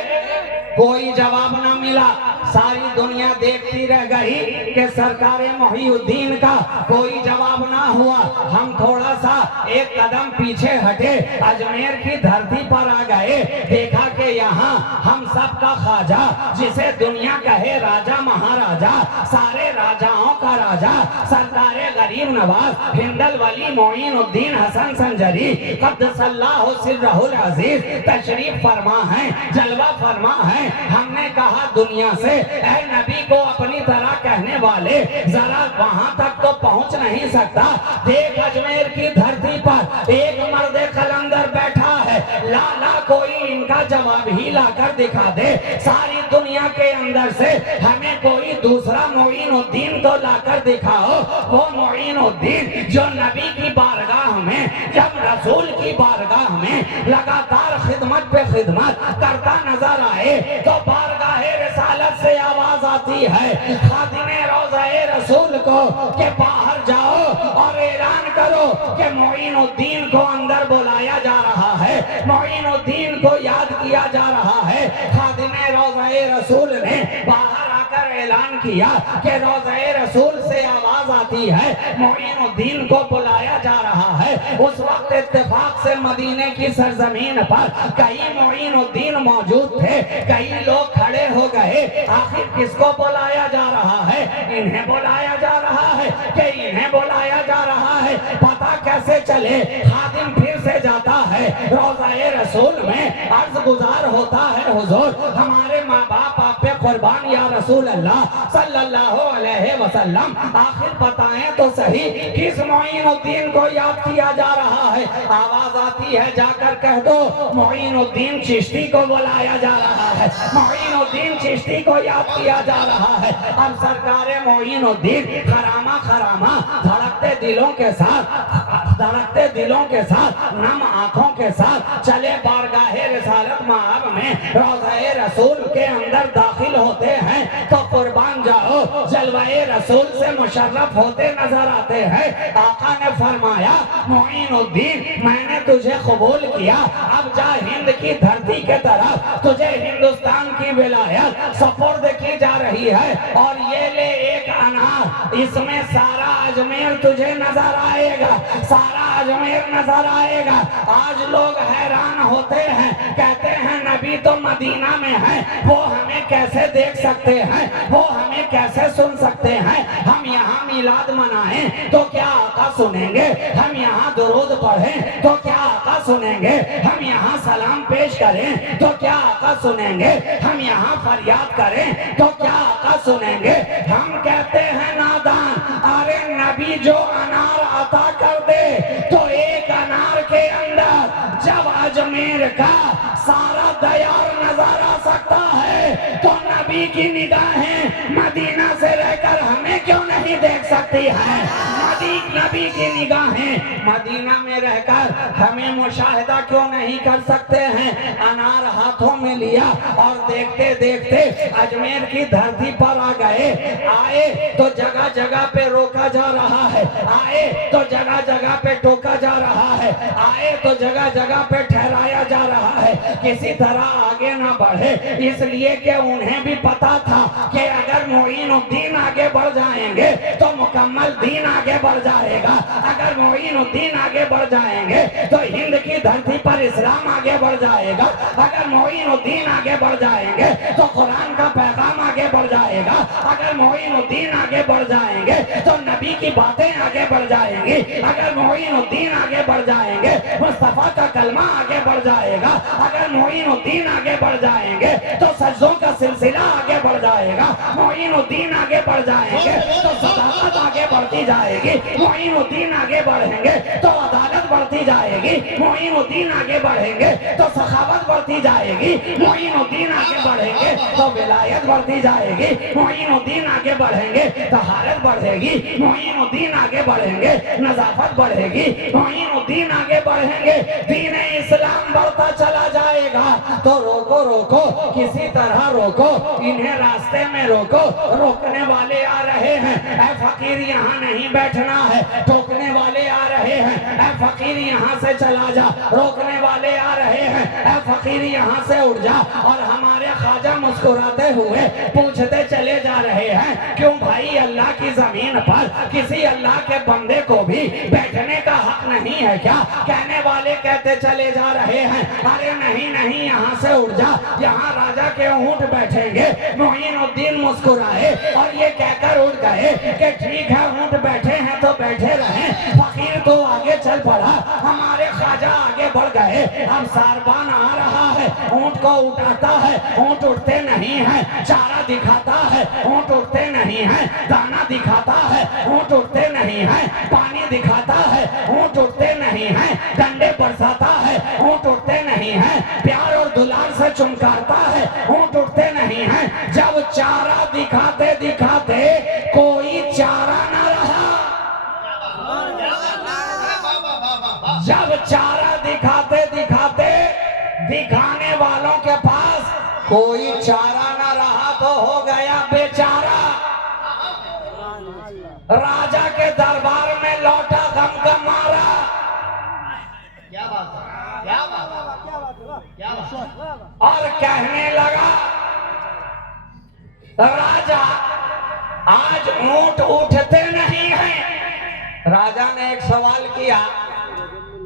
कोई जवाब ना मिला। सारी दुनिया देखती रह गई कि सरकार मोहिउद्दीन का कोई जवाब ना हुआ। हम थोड़ा सा एक कदम पीछे हटे, अजमेर की धरती पर आ गए, देखा कि यहाँ हम सब का ख्वाजा, जिसे दुनिया कहे राजा महाराजा, सारे राजाओं का राजा, सरकार गरीब नवाज हिंदल वली मोइनुद्दीन हसन संजरी क़द्दसल्लाहु सिर्रहुल अज़ीज़ तशरीफ फरमा है, जलवा फरमा है। हैं। हमने कहा दुनिया से ऐ नबी को अपनी तरह कहने वाले जरा वहां तक तो पहुंच नहीं सकता। देख अजमेर की धरती पर एक मर्द कलंदर बैठा है, लाला कोई इनका जवाब ही लाकर दिखा दे। सारी दुनिया के अंदर से हमें कोई दूसरा मोइनुद्दीन तो लाकर दिखाओ, वो मोइनुद्दीन जो नबी की बारगाह में, जब रसूल की बारगाह में लगातार खिदमत पे खिदमत करता नजर आए तो बारगाहे रिसालत से आवाज आती है खादिमे रोज़ाए रसूल को कि बाहर जाओ और ऐलान करो कि मोइनुद्दीन को अंदर बुलाया जा रहा है, मोइनुद्दीन को याद किया जा रहा है। खादिमे रोज़ाए रसूल ने बाहर आकर ऐलान किया कि रोज़ाए रसूल से आवाज आती है मोइनुद्दीन को बुलाया जा रहा है। उस वक्त इत्तेफाक से मदीने की सरजमीन पर कई मोइनुद्दीन मौजूद थे, कई लोग खड़े हो गए। आखिर किसको बुलाया जा रहा है? इन्हें बुलाया जा रहा है कि इन्हें बुलाया जा रहा है? पता कैसे चले? खादिम फिर से जाता है रोज़ाए रसूल में, अर्ज गुजार होता है हुजूर हमारे माँ बाप आप पे कुर्बान या रसूल अल्लाह सल्लल्लाहु अलैहि वसल्लम, आखिर बताएं तो सही किस मोइनुद्दीन को याद किया जा रहा है? आवाज आती है जाकर कह दो मोइनुद्दीन चिश्ती को बुलाया जा रहा है, मोइनुद्दीन चिश्ती को याद किया जा रहा है। अब सरकारे मोइनुद्दीन खरामा खरामा धड़कते दिलों के साथ नम आंखों के साथ चले बारगाहे रिसालत माब में रोज़ाए रसूल के अंदर दाखिल होते हैं तो कुर्बान जाओ जलवाए रसूल से मुशर्रफ होते नजर आते हैं। आका ने फरमाया मोइनुद्दीन मैंने तुझे कबूल किया, अब जा हिंद की धरती के तरफ, तुझे हिंदुस्तान की विलायत सपुर्द की जा रही है और ये ले एक अनार, इसमें सारा अजमेर तुझे नजर आएगा, सारा अजमेर नजर आएगा। आज लोग हैरान होते हैं, कहते हैं नबी तो मदीना में है, वो हमें कैसे देख सकते हैं, वो हमें कैसे सुन सकते हैं? हम यहाँ मिलाद मनाएं तो क्या आका सुनेंगे? हम यहाँ दुरूद पढ़ें तो क्या आका सुनेंगे? हम यहाँ सलाम पेश करें तो क्या आका सुनेंगे? हम यहाँ फरियाद करें तो क्या आका सुनेंगे? हम कहते हैं नादान, अरे नबी जो अनार अता कर दे तो एक अनार के अंदर जब अजमेर का सारा दयार नजर आ सकता है तो नबी की निगाहें मदीना से रहकर हमें क्यों नहीं देख सकती है? नबी की निगाहें मदीना में रहकर हमें मुशाहिदा क्यों नहीं कर सकते हैं? अनार हाथों में लिया और देखते देखते अजमेर की धरती पर आ गए। आए तो जगह जगह पे रोका जा रहा है, आए तो जगह जगह पे टोका जा रहा है, आए तो जगह जगह पे ठहराया जा रहा है, किसी तरह आगे ना बढ़े, इसलिए कि उन्हें भी पता था कि अगर मोइनुद्दीन आगे बढ़ जाएंगे तो मुकम्मल दीन आगे बढ़ जाएगा, अगर मोइनुद्दीन आगे बढ़ जाएंगे तो हिंद की धरती पर इस्लाम आगे बढ़ जाएगा, अगर मोइनुद्दीन आगे बढ़ जाएंगे तो कुरान का पैगाम आगे बढ़ जाएगा, अगर मोइनुद्दीन आगे बढ़ जाएंगे तो नबी की बातें आगे बढ़ जाएंगी, अगर मोइनुद्दीन आगे बढ़ जाएंगे मुस्तफा का कलमा आगे बढ़ जाएगा, अगर मोइनुद्दीन आगे बढ़ जाएंगे तो सजदों का सिलसिला आगे बढ़ जाएगा, मोइनुद्दीन आगे बढ़ जाएंगे तो सदाकत आगे बढ़ती जाएगी, मोइनुद्दीन आगे बढ़ेंगे तो अदालत बढ़ती जाएगी, मोइनुद्दीन आगे बढ़ेंगे तो सखावत बढ़ती जाएगी, मोइनुद्दीन आगे बढ़ेंगे तो विलायत बढ़ती जाएगी, मोइनुद्दीन आगे बढ़ेंगे तो हालत बढ़ेगी, मोइनुद्दीन आगे बढ़ेंगे नजाफत बढ़ेगी, मोइनुद्दीन आगे बढ़ेंगे दीन इस्लाम बढ़ता चला जाएगा। तो रोको रोको, किसी तरह रोको, इन्हें रास्ते में रोको। रोकने वाले आ रहे हैं, ऐ फकीर यहाँ नहीं बैठना है, टोकने वाले आ रहे हैं, ऐ फकीर यहाँ से चला जा, रोकने वाले आ रहे हैं, ऐ फकीर यहाँ से उठ जा। और हमारे ख्वाजा मुस्कुराते हुए पूछते चले जा रहे हैं, क्यों भाई अल्लाह की जमीन पर किसी अल्लाह के बंदे को भी बैठने का हक नहीं है क्या? कहने वाले कहते चले जा रहे हैं, अरे नहीं नहीं यहाँ से उठ जा, यहाँ राजा के ऊंट बैठेंगे। मोइनुद्दीन मुस्कुराए और ये कहकर उठ गए कि ठीक है ऊंट बैठे हैं तो बैठे रहें। फकीर तो आगे चल पड़ा, हमारे ख्वाजा आगे बढ़ गए। अब सारबान आ रहा है, ऊंट को उठाता है, ऊंट उठते नहीं है। चारा दिखाता है, ऊंट उठते नहीं है। दाना दिखाता है, ऊंट उठते नहीं है। पानी दिखाता है, ऊंट उठते नहीं है। डंडे बरसाता है, ऊंट उठते नहीं है। प्यार और दुलार से चुमकारता है, ऊंट उठते नहीं है। जब चारा दिखाते दिखाते कोई चारा ना रहा, जब चारा दिखाते दिखाते दिखाने वालों के पास कोई चारा ना रहा तो हो गया बेचारा। राजा के दरबार में लौटा गम का मारा। क्या बात है, क्या बात है, क्या बात है। और कहने लगा, राजा आज ऊंट उठते नहीं हैं। राजा ने एक सवाल किया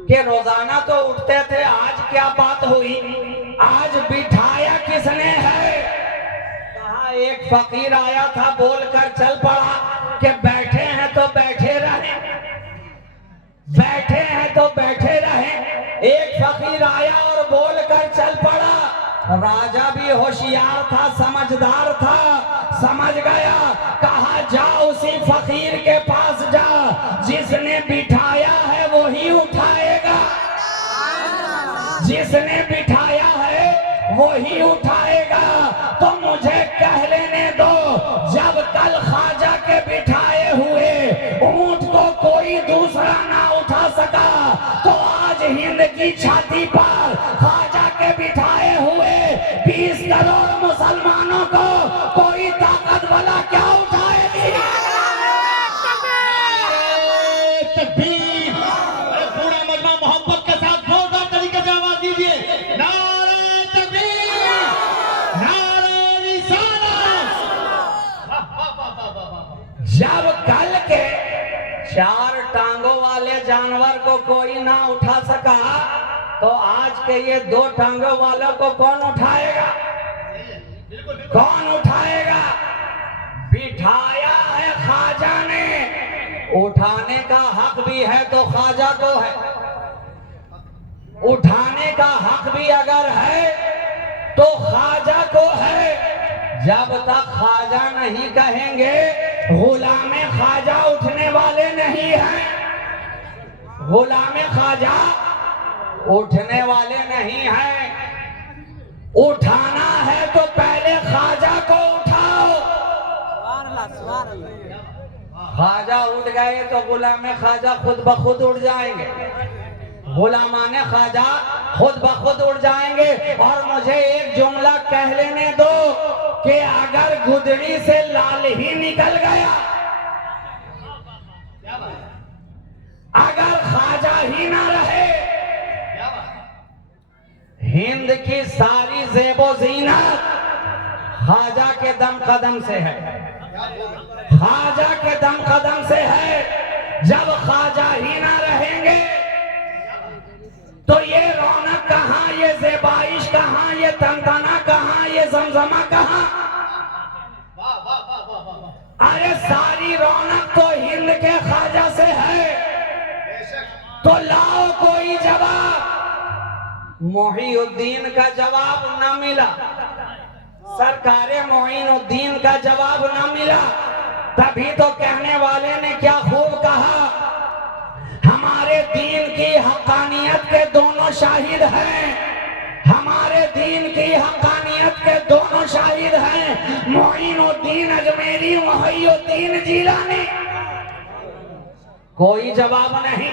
कि रोजाना तो उठते थे, आज क्या बात हुई, आज बिठाया किसने है? कहा एक फकीर आया था, बोलकर चल पड़ा कि बैठे हैं तो बैठे रहे, बैठे हैं तो बैठे रहे। एक फकीर आया और बोलकर चल पड़ा। राजा भी होशियार था, समझदार था, समझ गया। कहा जा उसी फकीर के पास जा, जिसने बिठाया है वही उठाएगा, जिसने बिठाया है वही उठाएगा। तो मुझे कह लेने दो, जब कल ख्वाजा के बिठाए हुए ऊंट को कोई दूसरा ना उठा सका, तो आज हिंद की छाती पर ख्वाजा के बिठाए हुए 20 करोड़ मुसलमानों को कोई ताकत वाला क्या उठाएगी? तकबीर! अरे पूरा मजमा मोहब्बत के साथ जोरदार तरीके से आवाज दीजिए। नारे तकबीर! नारे रिसालत! जब कल के 4 टांगों वाले जानवर को कोई ना उठा सका, तो आज के ये 2 टांगों वालों को कौन उठाएगा? कौन उठाएगा? बिठाया है ख्वाजा ने, उठाने का हक भी है तो ख्वाजा को है। उठाने का हक भी अगर है तो ख्वाजा को है। जब तक ख्वाजा नहीं कहेंगे, गुलामे ख्वाजा उठने वाले नहीं हैं। गुलामे ख्वाजा उठने वाले नहीं हैं। उठाना है तो पहले ख्वाजा को उठाओ। ख्वाजा उठ गए तो गुलामे ख्वाजा खुद ब खुद उठ जाएंगे, गुलामाने ख्वाजा खुद ब खुद उठ जाएंगे। और मुझे एक जुमला कह लेने दो कि अगर गुदड़ी से लाल ही निकल गया, अगर ख्वाजा ही ना रहे, हिंद की सारी ज़ेबो ज़ीनत ख्वाजा के दम कदम से है, ख्वाजा के दम कदम से है। जब ख्वाजा ही ना रहेंगे तो ये रौनक कहाँ, ये ज़ेबाइश कहाँ, ये तनतना कहाँ, ये जमजमा कहाँ? अरे सारी रौनक तो हिंद के ख्वाजा से है। तो लाओ कोई जवाब। मोहीउद्दीन का जवाब न मिला, सरकारे मोइनुद्दीन का जवाब न मिला। तभी तो कहने वाले ने क्या खूब कहा, हमारे दीन की हक्कानियत के दोनों शाहिद हैं, हमारे दीन की हक्कानियत के दोनों शाहिद हैं, मोइनुद्दीन अजमेरी, मोहीउद्दीन जिलानी। कोई जवाब नहीं,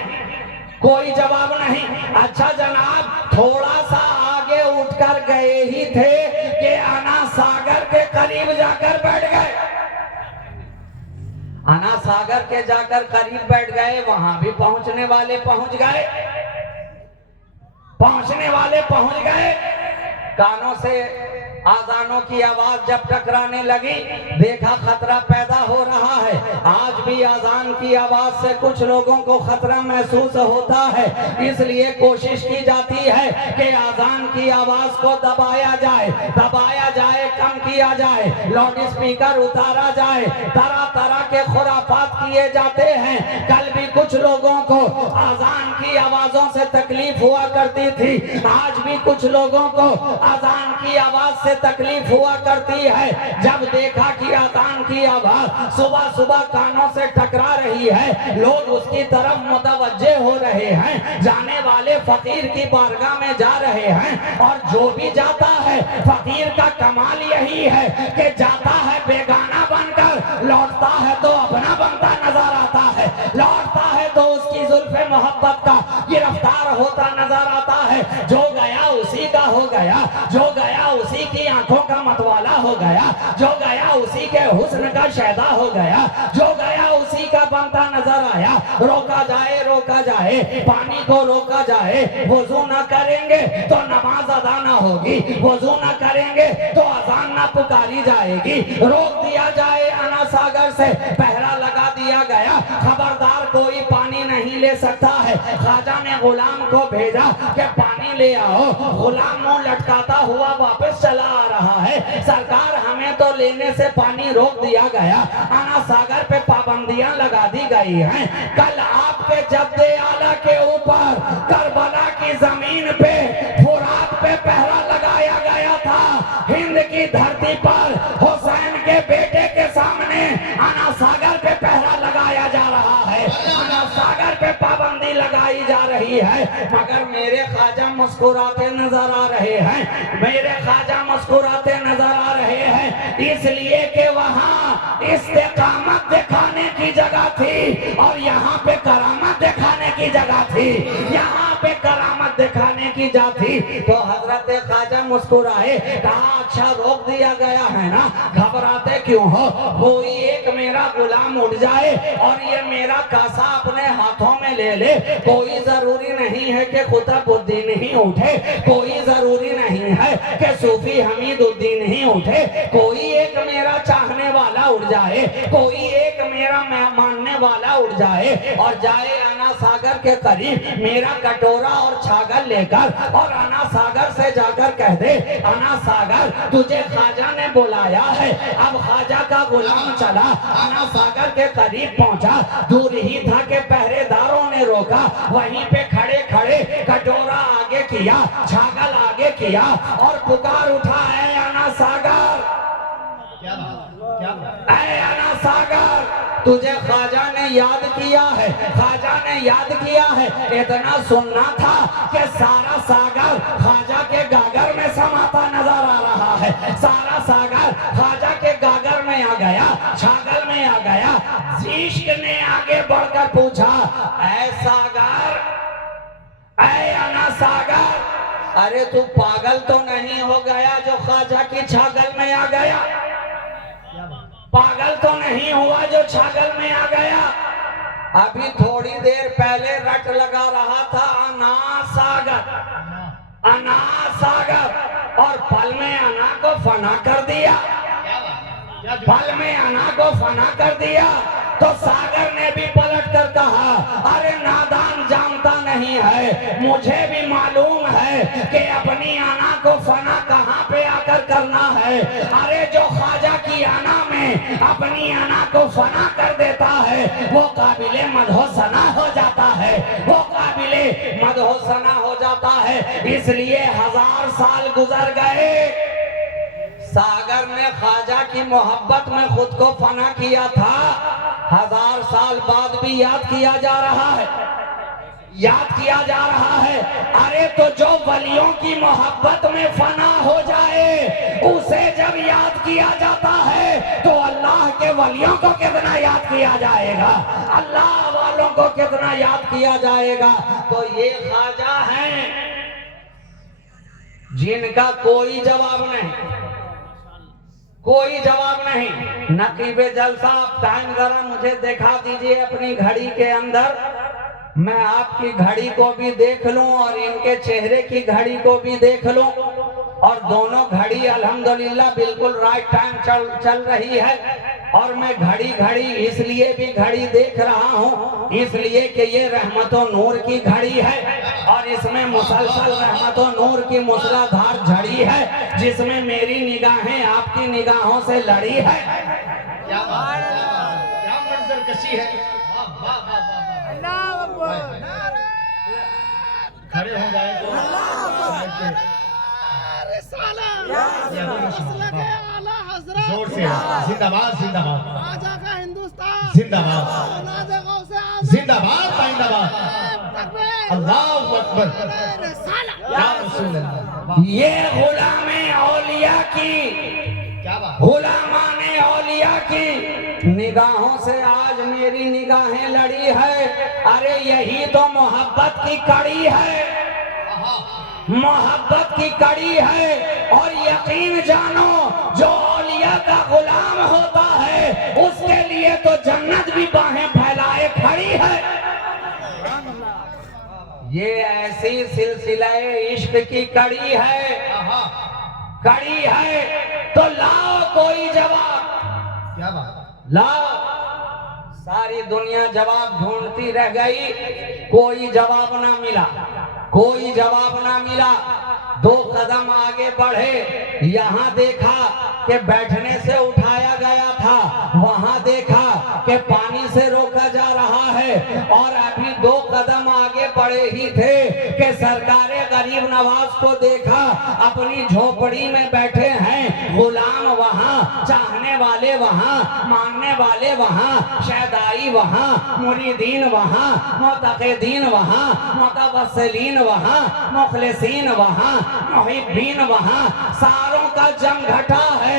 कोई जवाब नहीं। अच्छा जनाब, थोड़ा सा आगे उठकर गए ही थे कि अना सागर के करीब जाकर बैठ गए। अना सागर के जाकर करीब बैठ गए, वहां भी पहुंचने वाले पहुंच गए, पहुंचने वाले पहुंच गए। कानों से आजानों की आवाज जब टकराने लगी, देखा खतरा पैदा हो रहा है। आज भी आजान की आवाज से कुछ लोगों को खतरा महसूस होता है, इसलिए कोशिश की जाती है कि आजान की आवाज को दबाया जाए, दबाया जाए, कम की किया जाए, लाउड स्पीकर उतारा जाए, तरह तरह के खुराफात किए जाते हैं। कल भी कुछ लोगों को अजान की आवाजों से तकलीफ हुआ करती थी, आज भी कुछ लोगों को अजान की आवाज से तकलीफ हुआ करती है। जब देखा कि अजान की आवाज सुबह सुबह कानों से टकरा रही है, लोग उसकी तरफ मुतवज्जे हो रहे हैं, जाने वाले फकीर की बारगाह में जा रहे हैं। और जो भी जाता है, फकीर का कमाल यही है कि जाता है बेगाना बनकर, लौटता है तो अपना बनता नजर आता है, लौटता है तो उसकी जुल्फे मोहब्बत का गिरफ्तार होता नजर आता है। जो गया उसी का हो गया, जो गया उसी की आंखों का मतवाला हो गया, जो गया उसी के हुस्न का शैदा हो गया, जो गया उसी का बनता नजर आया। रोका जाए, पानी को रोका जाए, वजू न करेंगे तो नमाज अदा न होगी, वजू न करेंगे तो अजान न पुकारी जाएगी। रोक दिया जाए, अना सागर से पहरा लगा दिया गया, खबरदार कोई पानी नहीं ले सकता है। ख्वाजा ने गुलाम को भेजा कि पानी ले आओ, गुलाम मुंह लटकाता हुआ वापस चला आ रहा है। सरकार हमें तो लेने से पानी रोक दिया गया, अना सागर पे पाबंदियां लगा दी गई हैं। कल आपके जब्दे आला के ऊपर करबला की जमीन पे फुरात पे पहरा लगाया गया था। हिंद की धरती पर हुसैन के बेटे के सामने अना सागर पे पहरा लगाया जा रहा है, अना सागर पे पाबंदी लगाई जा रही है। मगर मेरे ख्वाजा मुस्कुराते नजर आ रहे हैं, मेरे ख्वाजा मुस्कुराते नजर आ रहे हैं, इसलिए कि वहाँ इस्तेकामत दिखाने की जगह थी और यहाँ पे करामत दिखाने की जगह थी, यहाँ पे करामत दिखाने की जगह थी। तो हजरत ख्वाजा मुस्कुराए, कहा अच्छा रोक दिया गया है ना, घबराते क्यों हो, कोई एक मेरा गुलाम उठ जाए और ये मेरा कासा अपने हाथों में ले ले। कोई जरूरी नहीं है कि कुतुबुद्दीन ही उठे, कोई जरूरी नहीं है कि सूफी हमीदुद्दीन ही उठे, कोई एक मेरा चाहने वाला उठ जाए, कोई एक मेरा मानने वाला उठ जाए और जाए अना सागर के करीब मेरा कटोरा और छागल लेकर और अना सागर से जाकर कह दे, अना सागर तुझे ख्वाजा ने बुलाया है। अब ख्वाजा का गुलाम चला अना सागर के करीब पहुंचा, दूर ही था कि पहरेदारों ने रोका, वहीं पे खड़े खड़े कटोरा आगे किया, छागल आगे किया और पुकार उठा, है अना सागर, ऐ अना सागर, तुझे ख्वाजा ने याद किया है, ख्वाजा ने याद किया है। इतना सुनना था कि सारा सागर ख्वाजा के गागर में समाता नजर आ रहा है, सारा सागर ख्वाजा के गागर में आ गया, छागल में आ गया। इश्क ने आगे बढ़कर पूछा, ऐ सागर, ऐ अना सागर, अरे तू पागल तो नहीं हो गया जो ख्वाजा की छागल में आ गया, पागल तो नहीं हुआ जो छागल में आ गया। अभी थोड़ी देर पहले रट लगा रहा था अना सागर, अना सागर, और पल में अना को फना कर दिया, पल में अना को फना कर दिया। तो सागर ने भी पलट कर कहा, अरे नादान जानता नहीं है, मुझे भी मालूम है कि अपनी आना को फना कहाँ पे आकर करना है। अरे जो ख्वाजा की आना में अपनी आना को फना कर देता है वो काबिले मदहो सना हो जाता है, वो काबिले मदहो सना हो जाता है। इसलिए 1000 साल गुजर गए, सागर ने ख्वाजा की मोहब्बत में खुद को फना किया था, 1000 साल बाद भी याद किया जा रहा है, याद किया जा रहा है। अरे तो जो वलियों की मोहब्बत में फना हो जाए उसे जब याद किया जाता है तो अल्लाह के वलियों को कितना याद किया जाएगा, अल्लाह वालों को कितना याद किया जाएगा। तो ये ख्वाजा हैं जिनका कोई जवाब नहीं, कोई जवाब नहीं। नकीबे जलसा, आप टाइम जरा मुझे दिखा दीजिए अपनी घड़ी के अंदर, मैं आपकी घड़ी को भी देख लूं और इनके चेहरे की घड़ी को भी देख लूं। और दोनों घड़ी अल्हम्दुलिल्लाह बिल्कुल राइट टाइम चल रही है। और मैं घड़ी घड़ी इसलिए भी घड़ी देख रहा हूँ इसलिए कि ये रहमतो नूर की घड़ी है और इसमें मुसलसल रहमतो नूर की मूसलाधार झड़ी है जिसमें मेरी निगाहें आपकी निगाहों से लड़ी है। क्या बात है, क्या मंजर कशी है। वाह वाह वाह वाह। अल्लाह अकबर। खड़े हो जाए तो जोर से जिंदाबाद जिंदाबाद आजा का हिंदुस्तान जिंदाबाद जिंदाबाद जिंदाबाद अल्लाह अकबर या रसूल अल्लाह। ये गुलामे औलिया की क्या बात। गुलामाने औलिया की निगाहों से आज मेरी निगाहें लड़ी है। अरे यही तो मोहब्बत की कड़ी है, मोहब्बत की कड़ी है। और यकीन जानो जो औलिया का गुलाम होता है उसके लिए तो जन्नत भी बाहें फैलाए खड़ी है। ये ऐसी सिलसिले इश्क की कड़ी है, कड़ी है। तो लाओ कोई जवाब, क्या बात। लाओ। सारी दुनिया जवाब ढूंढती रह गई, कोई जवाब ना मिला, कोई जवाब ना मिला। 2 कदम आगे बढ़े, यहाँ देखा कि बैठने से उठाया गया था, वहां देखा कि पानी से रोका जा रहा है। और अभी 2 कदम आगे बढ़े ही थे कि सरकारे गरीब नवाज को देखा अपनी झोपड़ी में बैठे हैं। गुलाम वहां, चाहने वाले वहां, मानने वाले वहां, शहदाई वहां, मुरीदीन वहां, मुतक़ीदीन वहां, मुतवस्सिलीन वहां, मुखलिसीन वहां, मुहिब्बीन वहां, सारों का जमघटा है।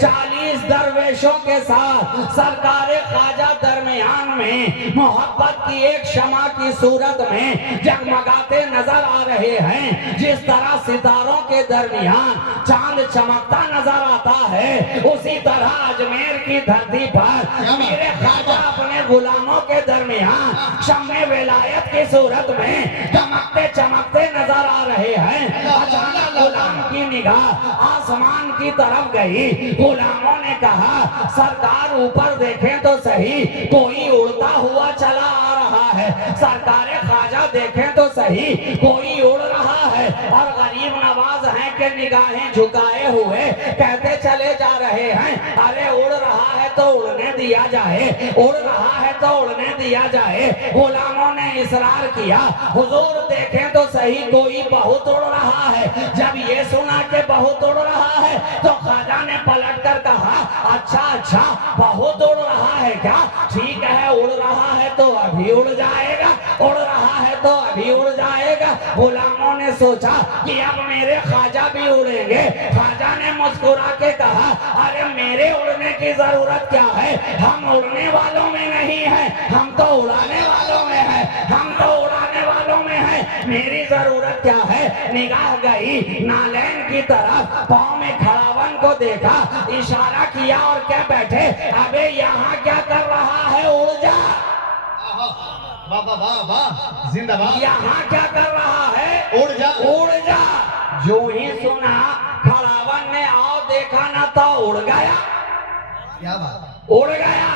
40 दरवेशों के साथ सरकारे ख्वाजा दरमियान में मोहब्बत की एक शमा की सूरत में जगमगाते नजर आ रहे हैं। जिस तरह सितारों के दरमियान चांद चमकता नजर आता है उसी तरह अजमेर की धरती पर मेरे ख्वाजा अपने गुलामों के दरमियान शम्मे विलायत की सूरत में चमकते चमकते नजर आ रहे हैं। अचानक गुलाम की निगाह आसमान की तरफ गई। गुलामों ने कहा सरकार ऊपर देखें तो सही, कोई उड़ता हुआ चला आ रहा है। सरकारे ख्वाजा देखें तो सही, कोई उड़ रहा है। और गरीब नवाज हैं कि निगाहें झुकाए हुए कहते चले जा रहे हैं अरे उड़ रहा है तो उड़ने दिया जाए, उड़ रहा है तो उड़ने दिया जाए। गुलामों ने इसरार किया हुजूर देखें तो सही, कोई बहुत उड़ रहा है। जब ये सुना कि बहुत उड़ रहा है तो ख्वाजा ने पलट कर कहा अच्छा अच्छा बहुत उड़ रहा है क्या, ठीक है उड़ रहा है तो अभी उड़ जाएगा, उड़ रहा है तो अभी उड़ जाएगा। गुलामों ने सोचा कि अब मेरे ख्वाजा भी उड़ेंगे। ख्वाजा ने मुस्कुरा के कहा अरे मेरे उड़ने की जरूरत क्या है, हम उड़ने वालों में नहीं है, हम तो उड़ाने वालों में है, हम तो उड़ाने वालों में है, मेरी जरूरत क्या है। निगाह गई नालैन की तरफ, पाँव में खड़ावन को देखा, इशारा किया और क्या बैठे अबे यहाँ क्या कर रहा है, उड़ जा। वाह वाह वाह वाह जिंदाबाद। यहाँ क्या कर रहा है, उड़ जा उड़ जा। जो ही सुना खड़ावन ने आओ देखा ना तो उड़ गया, क्या बात। उड़ गया।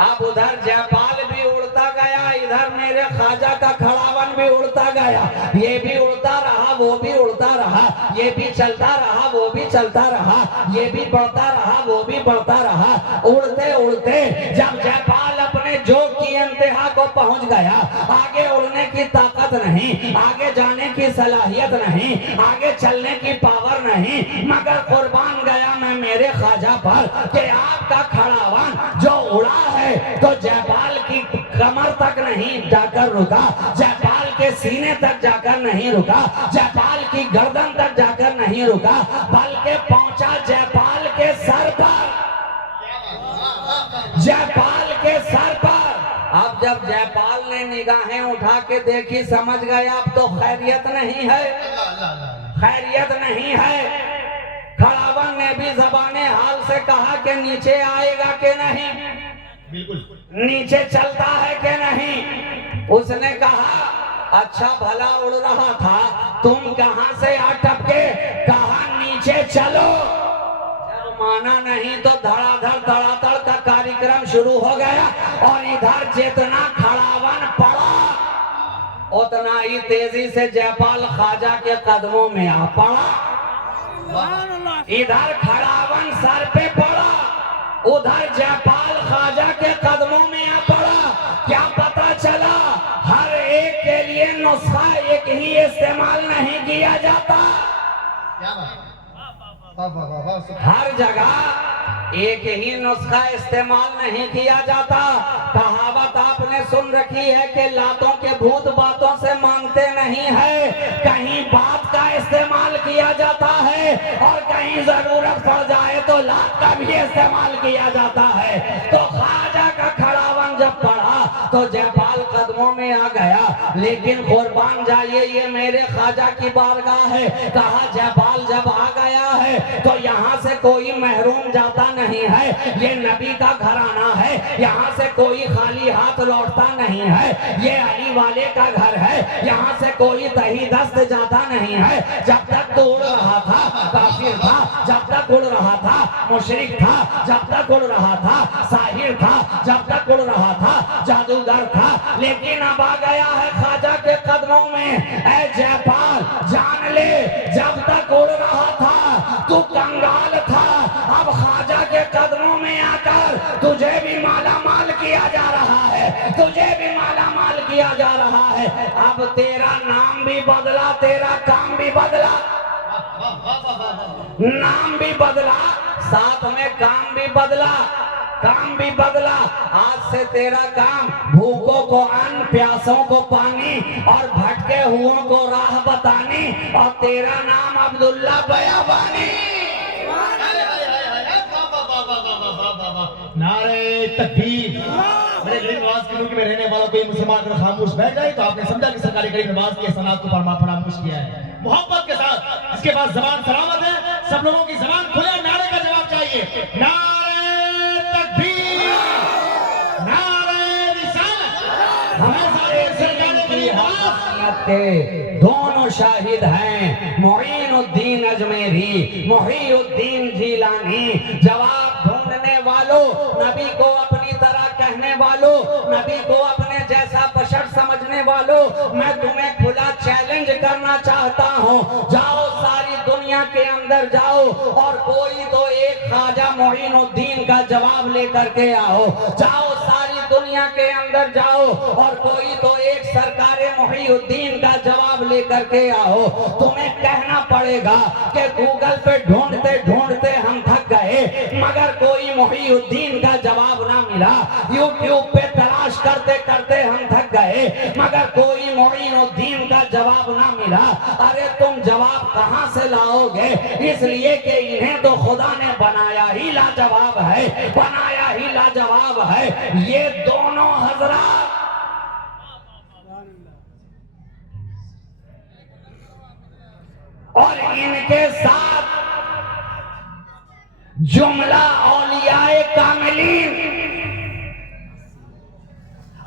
अब उधर जयपाल भी उड़ता गया, इधर मेरे ख्वाजा का खड़ावन भी उड़ता गया। ये भी उड़ता रहा, वो भी उड़ता रहा, ये भी चलता रहा, वो भी चलता रहा, ये भी बढ़ता रहा, वो भी बढ़ता रहा। उड़ते उड़ते जब जयपाल अपने जोग की इंतहा को पहुंच गया, आगे उड़ने की ताकत नहीं, आगे जाने की सलाहियत नहीं, आगे चलने की पावर नहीं, मगर कुर्बान गया मैं मेरे ख्वाजा पर कि आपका खड़ावन जो उड़ा है तो जयपाल की कमर तक नहीं जाकर रुका, जयपाल के सीने तक जाकर नहीं रुका, जयपाल की गर्दन तक जाकर नहीं रुका, बल्कि पहुंचा जयपाल के सर पर, जयपाल के सर पर। अब जब जयपाल ने निगाहें उठा के देखी समझ गया अब तो खैरियत नहीं है, खैरियत नहीं है। खड़ावन ने भी ज़बाने हाल से कहा कि नीचे आएगा कि नहीं, बिल्कुल नीचे चलता है कि नहीं। उसने कहा अच्छा भला उड़ रहा था, तुम कहां से आ टपके, कहा नीचे चलो। जब माना नहीं तो धड़ाधड़ धड़ाधड़ का कार्यक्रम शुरू हो गया और इधर जितना खड़ावन पड़ा उतना ही तेजी से जयपाल ख्वाजा के कदमों में आ पड़ा। इधर खड़ावन सर पे पड़ा, उधर जयपाल ख्वाजा के कदमों में आ पड़ा। क्या पता चला हर एक के लिए नुस्खा एक ही इस्तेमाल नहीं किया जाता। क्या बात, वाह वाह वाह वाह, हर जगह एक ही नुस्खा इस्तेमाल नहीं किया जाता। कहावत आपने सुन रखी है कि लातों के भूत बातों से मानते नहीं है। कहीं बात का इस्तेमाल किया जाता है और कहीं जरूरत पड़ जाए तो लात का भी इस्तेमाल किया जाता है। तो ख्वाजा का खड़ावन जब पड़ा तो जयपाल कदमों में आ गया। लेकिन कुर्बान जाइए, ये मेरे ख्वाजा की बारगाह है। कहा जयपाल जब आ गया है तो यहाँ से कोई महरूम जाता नहीं है। ये नबी का घराना है, यहाँ से कोई खाली हाथ लौटता नहीं है। ये अली वाले का घर है, यहाँ से कोई तही दस्त जाता नहीं है। जब तक तो उड़ रहा था काफिर था, जब तक उड़ रहा था मुशरिक था, जब तक उड़ रहा था साहिर था, जब तक उड़ रहा था जादूगर था। लेकिन अब आ गया है ख्वाजा के कदमों में। ऐ जयपाल जान ले, जब तक उड़ रहा था तू कंगाल था, अब ख्वाजा के कदमों में आकर तुझे भी माला माल किया जा रहा है, तुझे भी माला माल किया जा रहा है। अब तेरा नाम भी बदला, तेरा काम भी बदला। नाम भी बदला, साथ में काम भी बदला, काम भी बदला। आज से तेरा काम भूखों को अन्न, प्यासों को पानी और भटके हुओं को राह बतानी। और तेरा नाम अब्दुल्ला बयाबानी। नारे तकबीर। मेरे गरीब नवाज के मुल्क में रहने वालों को मुसलमान अगर खामोश बैठ जाए तो आपने समझा कि सरकारी गरीब नवाज की सनात को फरामोश किया है मोहब्बत के साथ। इसके बाद जबान सलामत है, सब लोगों की जबान खुले, नारे का जवाब चाहिए। नारे तकबीर, नारे रिसालत। हमें सरकारी गरीब नवाज के दोनों शाहिद हैं, मोइनुद्दीन अजमेरी, मोहिउद्दीन जिलानी। जवाब ढूंढने वालों, नबी को अपनी तरह कहने वालों, नबी को अपने जैसा बशर समझने वालों, मैं तुम्हें खुला चैलेंज करना चाहता हूँ। जाओ सारी दुनिया के अंदर जाओ और कोई तो एक ख्वाजा मोइनुद्दीन का जवाब लेकर के आओ। जाओ सारी दुनिया के अंदर जाओ और कोई तो एक सरकारे मोहिउद्दीन का जवाब लेकर के आओ। तुम्हें कहना पड़ेगा कि गूगल पे ढूंढते ढूंढते हम थक गए मगर कोई मोहिउद्दीन का जवाब ना मिला। यूट्यूब पे तलाश करते करते हम थक गए मगर कोई मोइनुद्दीन का जवाब ना मिला। अरे तुम जवाब कहां से लाओगे? इसलिए कि इन्हें तो खुदा ने बनाया ही लाजवाब है, बनाया ही लाजवाब है। ये दोनों हजरात और इनके साथ जुमला औलियाए कामिलीन,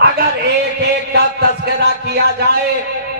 अगर एक एक का तस्करा किया जाए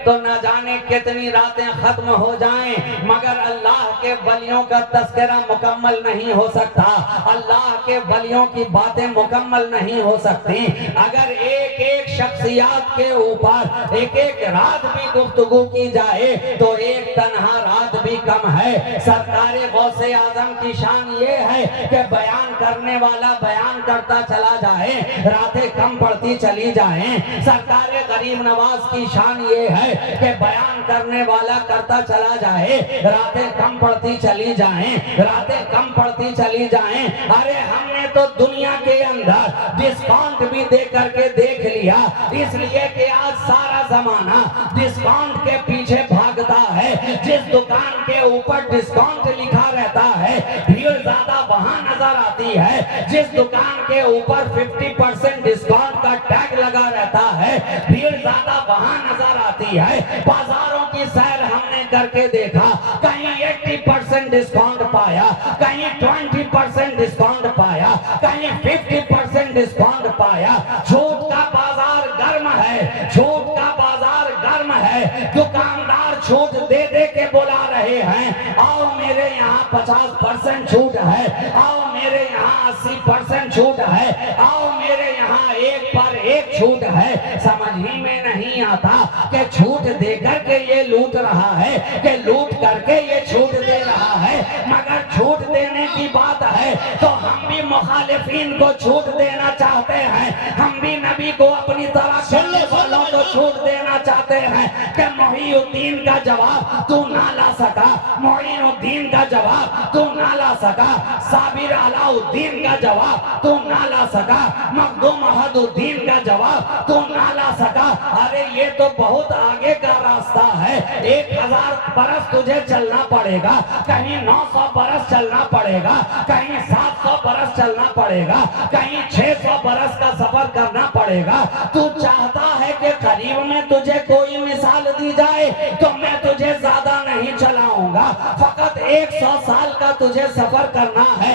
तो न जाने कितनी रातें खत्म हो जाएं मगर अल्लाह के वलियों का तस्करा मुकम्मल नहीं हो सकता। अल्लाह के वलियों की बातें मुकम्मल नहीं हो सकती। अगर एक एक शख्सियात के ऊपर एक एक रात भी गुफ्तगू की जाए तो एक तन्हा रात भी कम है। सरकारे गौसे आजम की शान ये है कि बयान करने वाला बयान करता चला जाए, रातें कम पड़ती चली जाएं। सरकारे गरीब नवाज की शान ये है कि बयान करने वाला करता चला जाए, रातें कम पड़ती चली जाएं, रातें कम पड़ती चली जाएं। अरे हमने तो दुनिया के अंदर डिस्काउंट भी दे करके देख लिया, इसलिए कि आज सारा जमाना डिस्काउंट के पीछे भागता है। जिस दुकान के ऊपर डिस्काउंट लिखा रहता है भीड़ ज्यादा वहां नजर आती है। जिस दुकान के ऊपर 50% डिस्काउंट का टैग लगा रहता है भीड़ ज्यादा वहां नजर आती है। बाजारों की सैर हमने करके देखा, कहीं 80% डिस्काउंट पाया, कहीं 20% डिस्काउंट पाया, कहीं 50% डिस्काउंट पाया। छूट का बाजार गर्म है, छूट का बाजार गर्म है। दुकानदार छूट दे दे दे के बुला रहे हैं, आओ मेरे यहाँ 50% छूट है, आओ मेरे यहाँ 80% छूट है, आओ मेरे यहाँ 1 पर 1 छूट है। समझ ही में नहीं आता कि छूट देकर के ये लूट रहा है कि लूट करके ये छूट दे रहा है। मगर छूट देने की बात है तो हम भी मुखालिफिन को छूट देना चाहते हैं, हम भी नबी को अपनी तरह करने वालों को छूट देना चाहते हैं कि मोहिउद्दीन का जवाब तू ना ला सका, मोइनुद्दीन का जवाब तू ना ला सका, साबिर अलाउद्दीन का जवाब तू ना ला सका, मखदूम अहदुद्दीन का जवाब तू ना ला सका। अरे ये तो बहुत आगे का रास्ता है, 1000 बरस तुझे चलना पड़ेगा, कहीं 900 बरस चलना पड़ेगा, कहीं 700 बरस चलना पड़ेगा, कहीं 600 बरस का सफर करना पड़ेगा। तू चाहता है कि करीब में तुझे कोई मिसाल दी जाए तो मैं तुझे ज्यादा नहीं चलाऊंगा, फकत 100 साल का तुझे सफर करना है।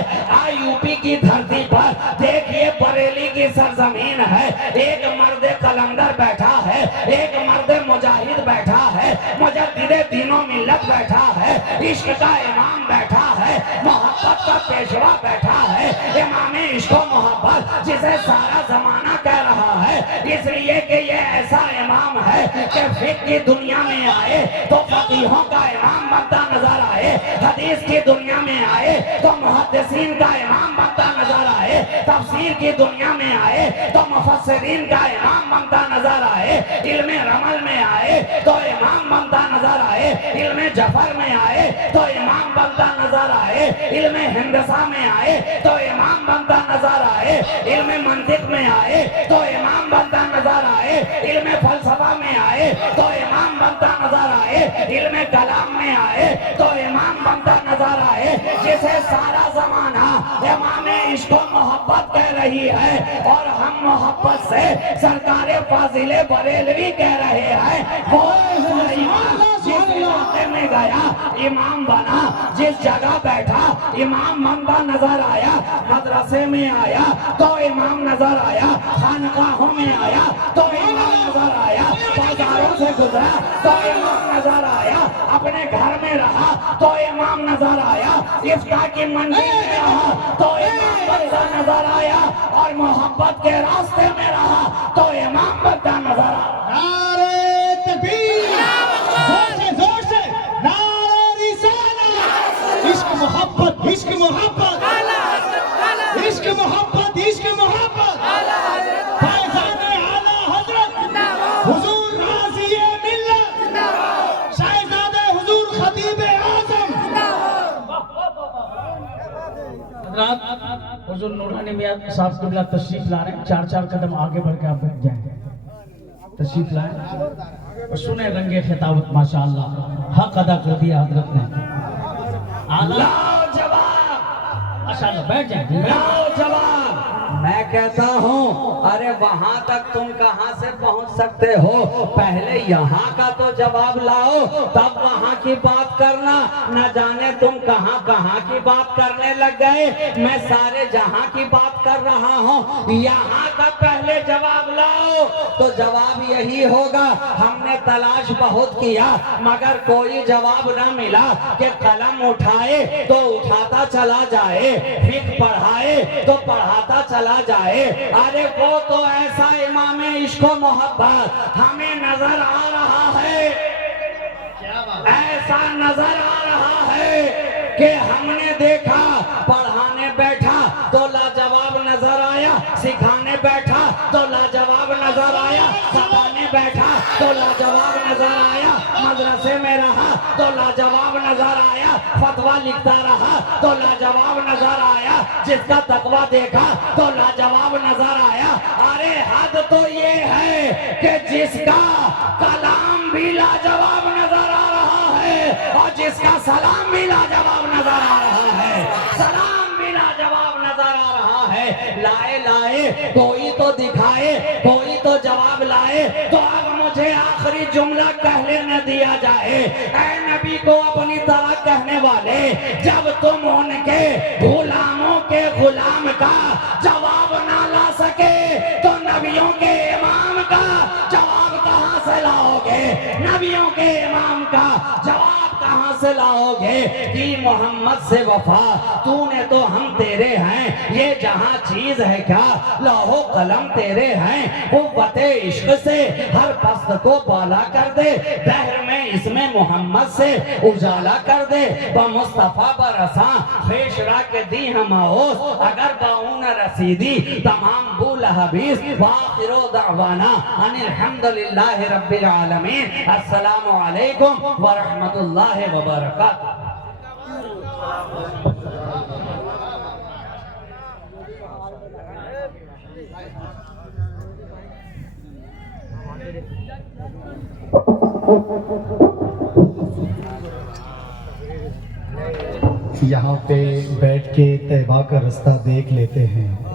यूपी की धरती पर देखिए बरेली की सरजमीन है, एक मर्द कलंदर बैठा है, एक मर्द मुजाहिद बैठा है, मुजद्दिदे तीनों मिल्लत बैठा है, इश्क का इमाम बैठा है, मोहब्बत का पेशवा बैठा है, इमामे इश्क व मोहब्बत जिसे सारा जमाना कह रहा है, इसलिए कि ये ऐसा इमाम है कि फिक्र की दुनिया में आए तो फकीहों का इमाम बनता नजर आए, हदीस की दुनिया में आए तो मुहद्दिसीन का इमाम बनता नजर आए, तफसीर की दुनिया में आए तो मुफस्सिरीन का इमाम बनता नजर आए, इल्मे रमल में आए तो इमाम बनता नजर आए, इल्मे जफर में आए तो इमाम बनता नजर आए, इल्मे हिंदसा में आए तो इमाम बनता नजर आए, इल्मे मंतिक में आए तो इमाम बनता नजर आए, इल्मे फलसफा में आए तो इमाम बनता नजर आए, इल्मे कलाम में आए तो इमाम बनता नजर आए। जिसे सारा जमाना इमामे इश्क व मोहब्बत कह रही है और हम मोहब्बत से सरकारे फाजिले बरेलवी कह रहे हैं। वो जिस इलाके में गया इमाम बना, जिस जगह बैठा इमाम बनता नजर आया, मदरसे में आया तो इमाम नजर आया, खानकाहों में आया तो इमाम नजर आया, बाजारों से गुजरा तो इमाम नजर आया, अपने घर में रहा तो इमाम नजर आया, इफ्तार की मंडी में रहा तो इमाम बनता नजर आया, और मोहब्बत के रास्ते में रहा तो इमाम बनता नजर आया। नारे तकबीर, जोर से नारे रिसालत, इश्क मोहब्बत, इश्क मोहब्बत, इश्क मोहब्बत, इश्क मोहब्बत, फैज़ाने आला हज़रत हुजूर राज़िए मिल्लत, शहज़ादे हुजूर खतीब आज़म हज़रत हुजूर नूरानी मियां साहब क़िबला तशरीफ ला रहे हैं। 4-4 कदम आगे बढ़ के आप बैठ जाएं, तशरीफ लाएं और सुने रंगे खिताबत। माशाअल्लाह हक अदा कर दिया हजरत ने। आला जवाब, माशाअल्लाह, बैठ जाएं, लाओ जवाब। मैं कहता हूँ अरे वहां तक तुम कहां से पहुंच सकते हो, पहले यहाँ का तो जवाब लाओ तब वहां की बात करना। न जाने तुम कहां कहां की बात करने लग गए, मैं सारे जहां की बात कर रहा हूँ, यहाँ का पहले जवाब लाओ। तो जवाब यही होगा, हमने तलाश बहुत किया मगर कोई जवाब न मिला कि कलम उठाए तो उठाता चला जाए, फिक्र पढ़ाए तो पढ़ाता चला जाए। अरे वो तो ऐसा इमाम इश्क व मोहब्बत हमें नजर आ रहा है, ऐसा नजर आ रहा है कि हमने देखा, पढ़ाने बैठा तो लाजवाब नजर आया, सिखाने बैठा तो लाजवाब नजर आया, सताने बैठा तो लाजवाब नजर आया, मदरसे में रहा तो लाजवाब नजर आया, फतवा लिखता रहा तो लाजवाब नजर आया, जिसका तकवा देखा तो लाजवाब नजर आया। अरे हद तो ये है कि जिसका कलाम भी लाजवाब नजर आ रहा है और जिसका सलाम भी लाजवाब नजर आ रहा है, सलाम भी लाजवाब नजर आ रहा है। लाए लाए कोई तो दिखाए, कोई तो जवाब लाए। तो अब मुझे आखिरी जुमला कहने न दिया जाए, ऐ नबी को अपनी तरह कहने वाले, जब तुम उनके गुलामों के गुलाम का जवाब ना ला सके तो नबियों के इमाम का जवाब कहां से लाओगे? नबियों के इमाम का जवाब से लाओगे कि मोहम्मद से वफा, तूने तो हम तेरे हैं, ये जहां चीज है क्या, लौहो कलम तेरे हैं, कुव्वते इश्क से हर पस्त को बाला कर दे, दहर में इसमें मोहम्मद से उजाला कर दे, ब मुस्तफा बरसा खेशरा के दी हम आओस, अगर बाउन रसीदी तमाम बुल हबीस, वाखिरो दावाना अनिल हम्दुलिल्लाहि रब्बिल आलमीन, अस्सलामु अलैकुम व रहमतुल्लाहि व बरकातुहू। यहाँ पे बैठ के तैबा का रास्ता देख लेते हैं।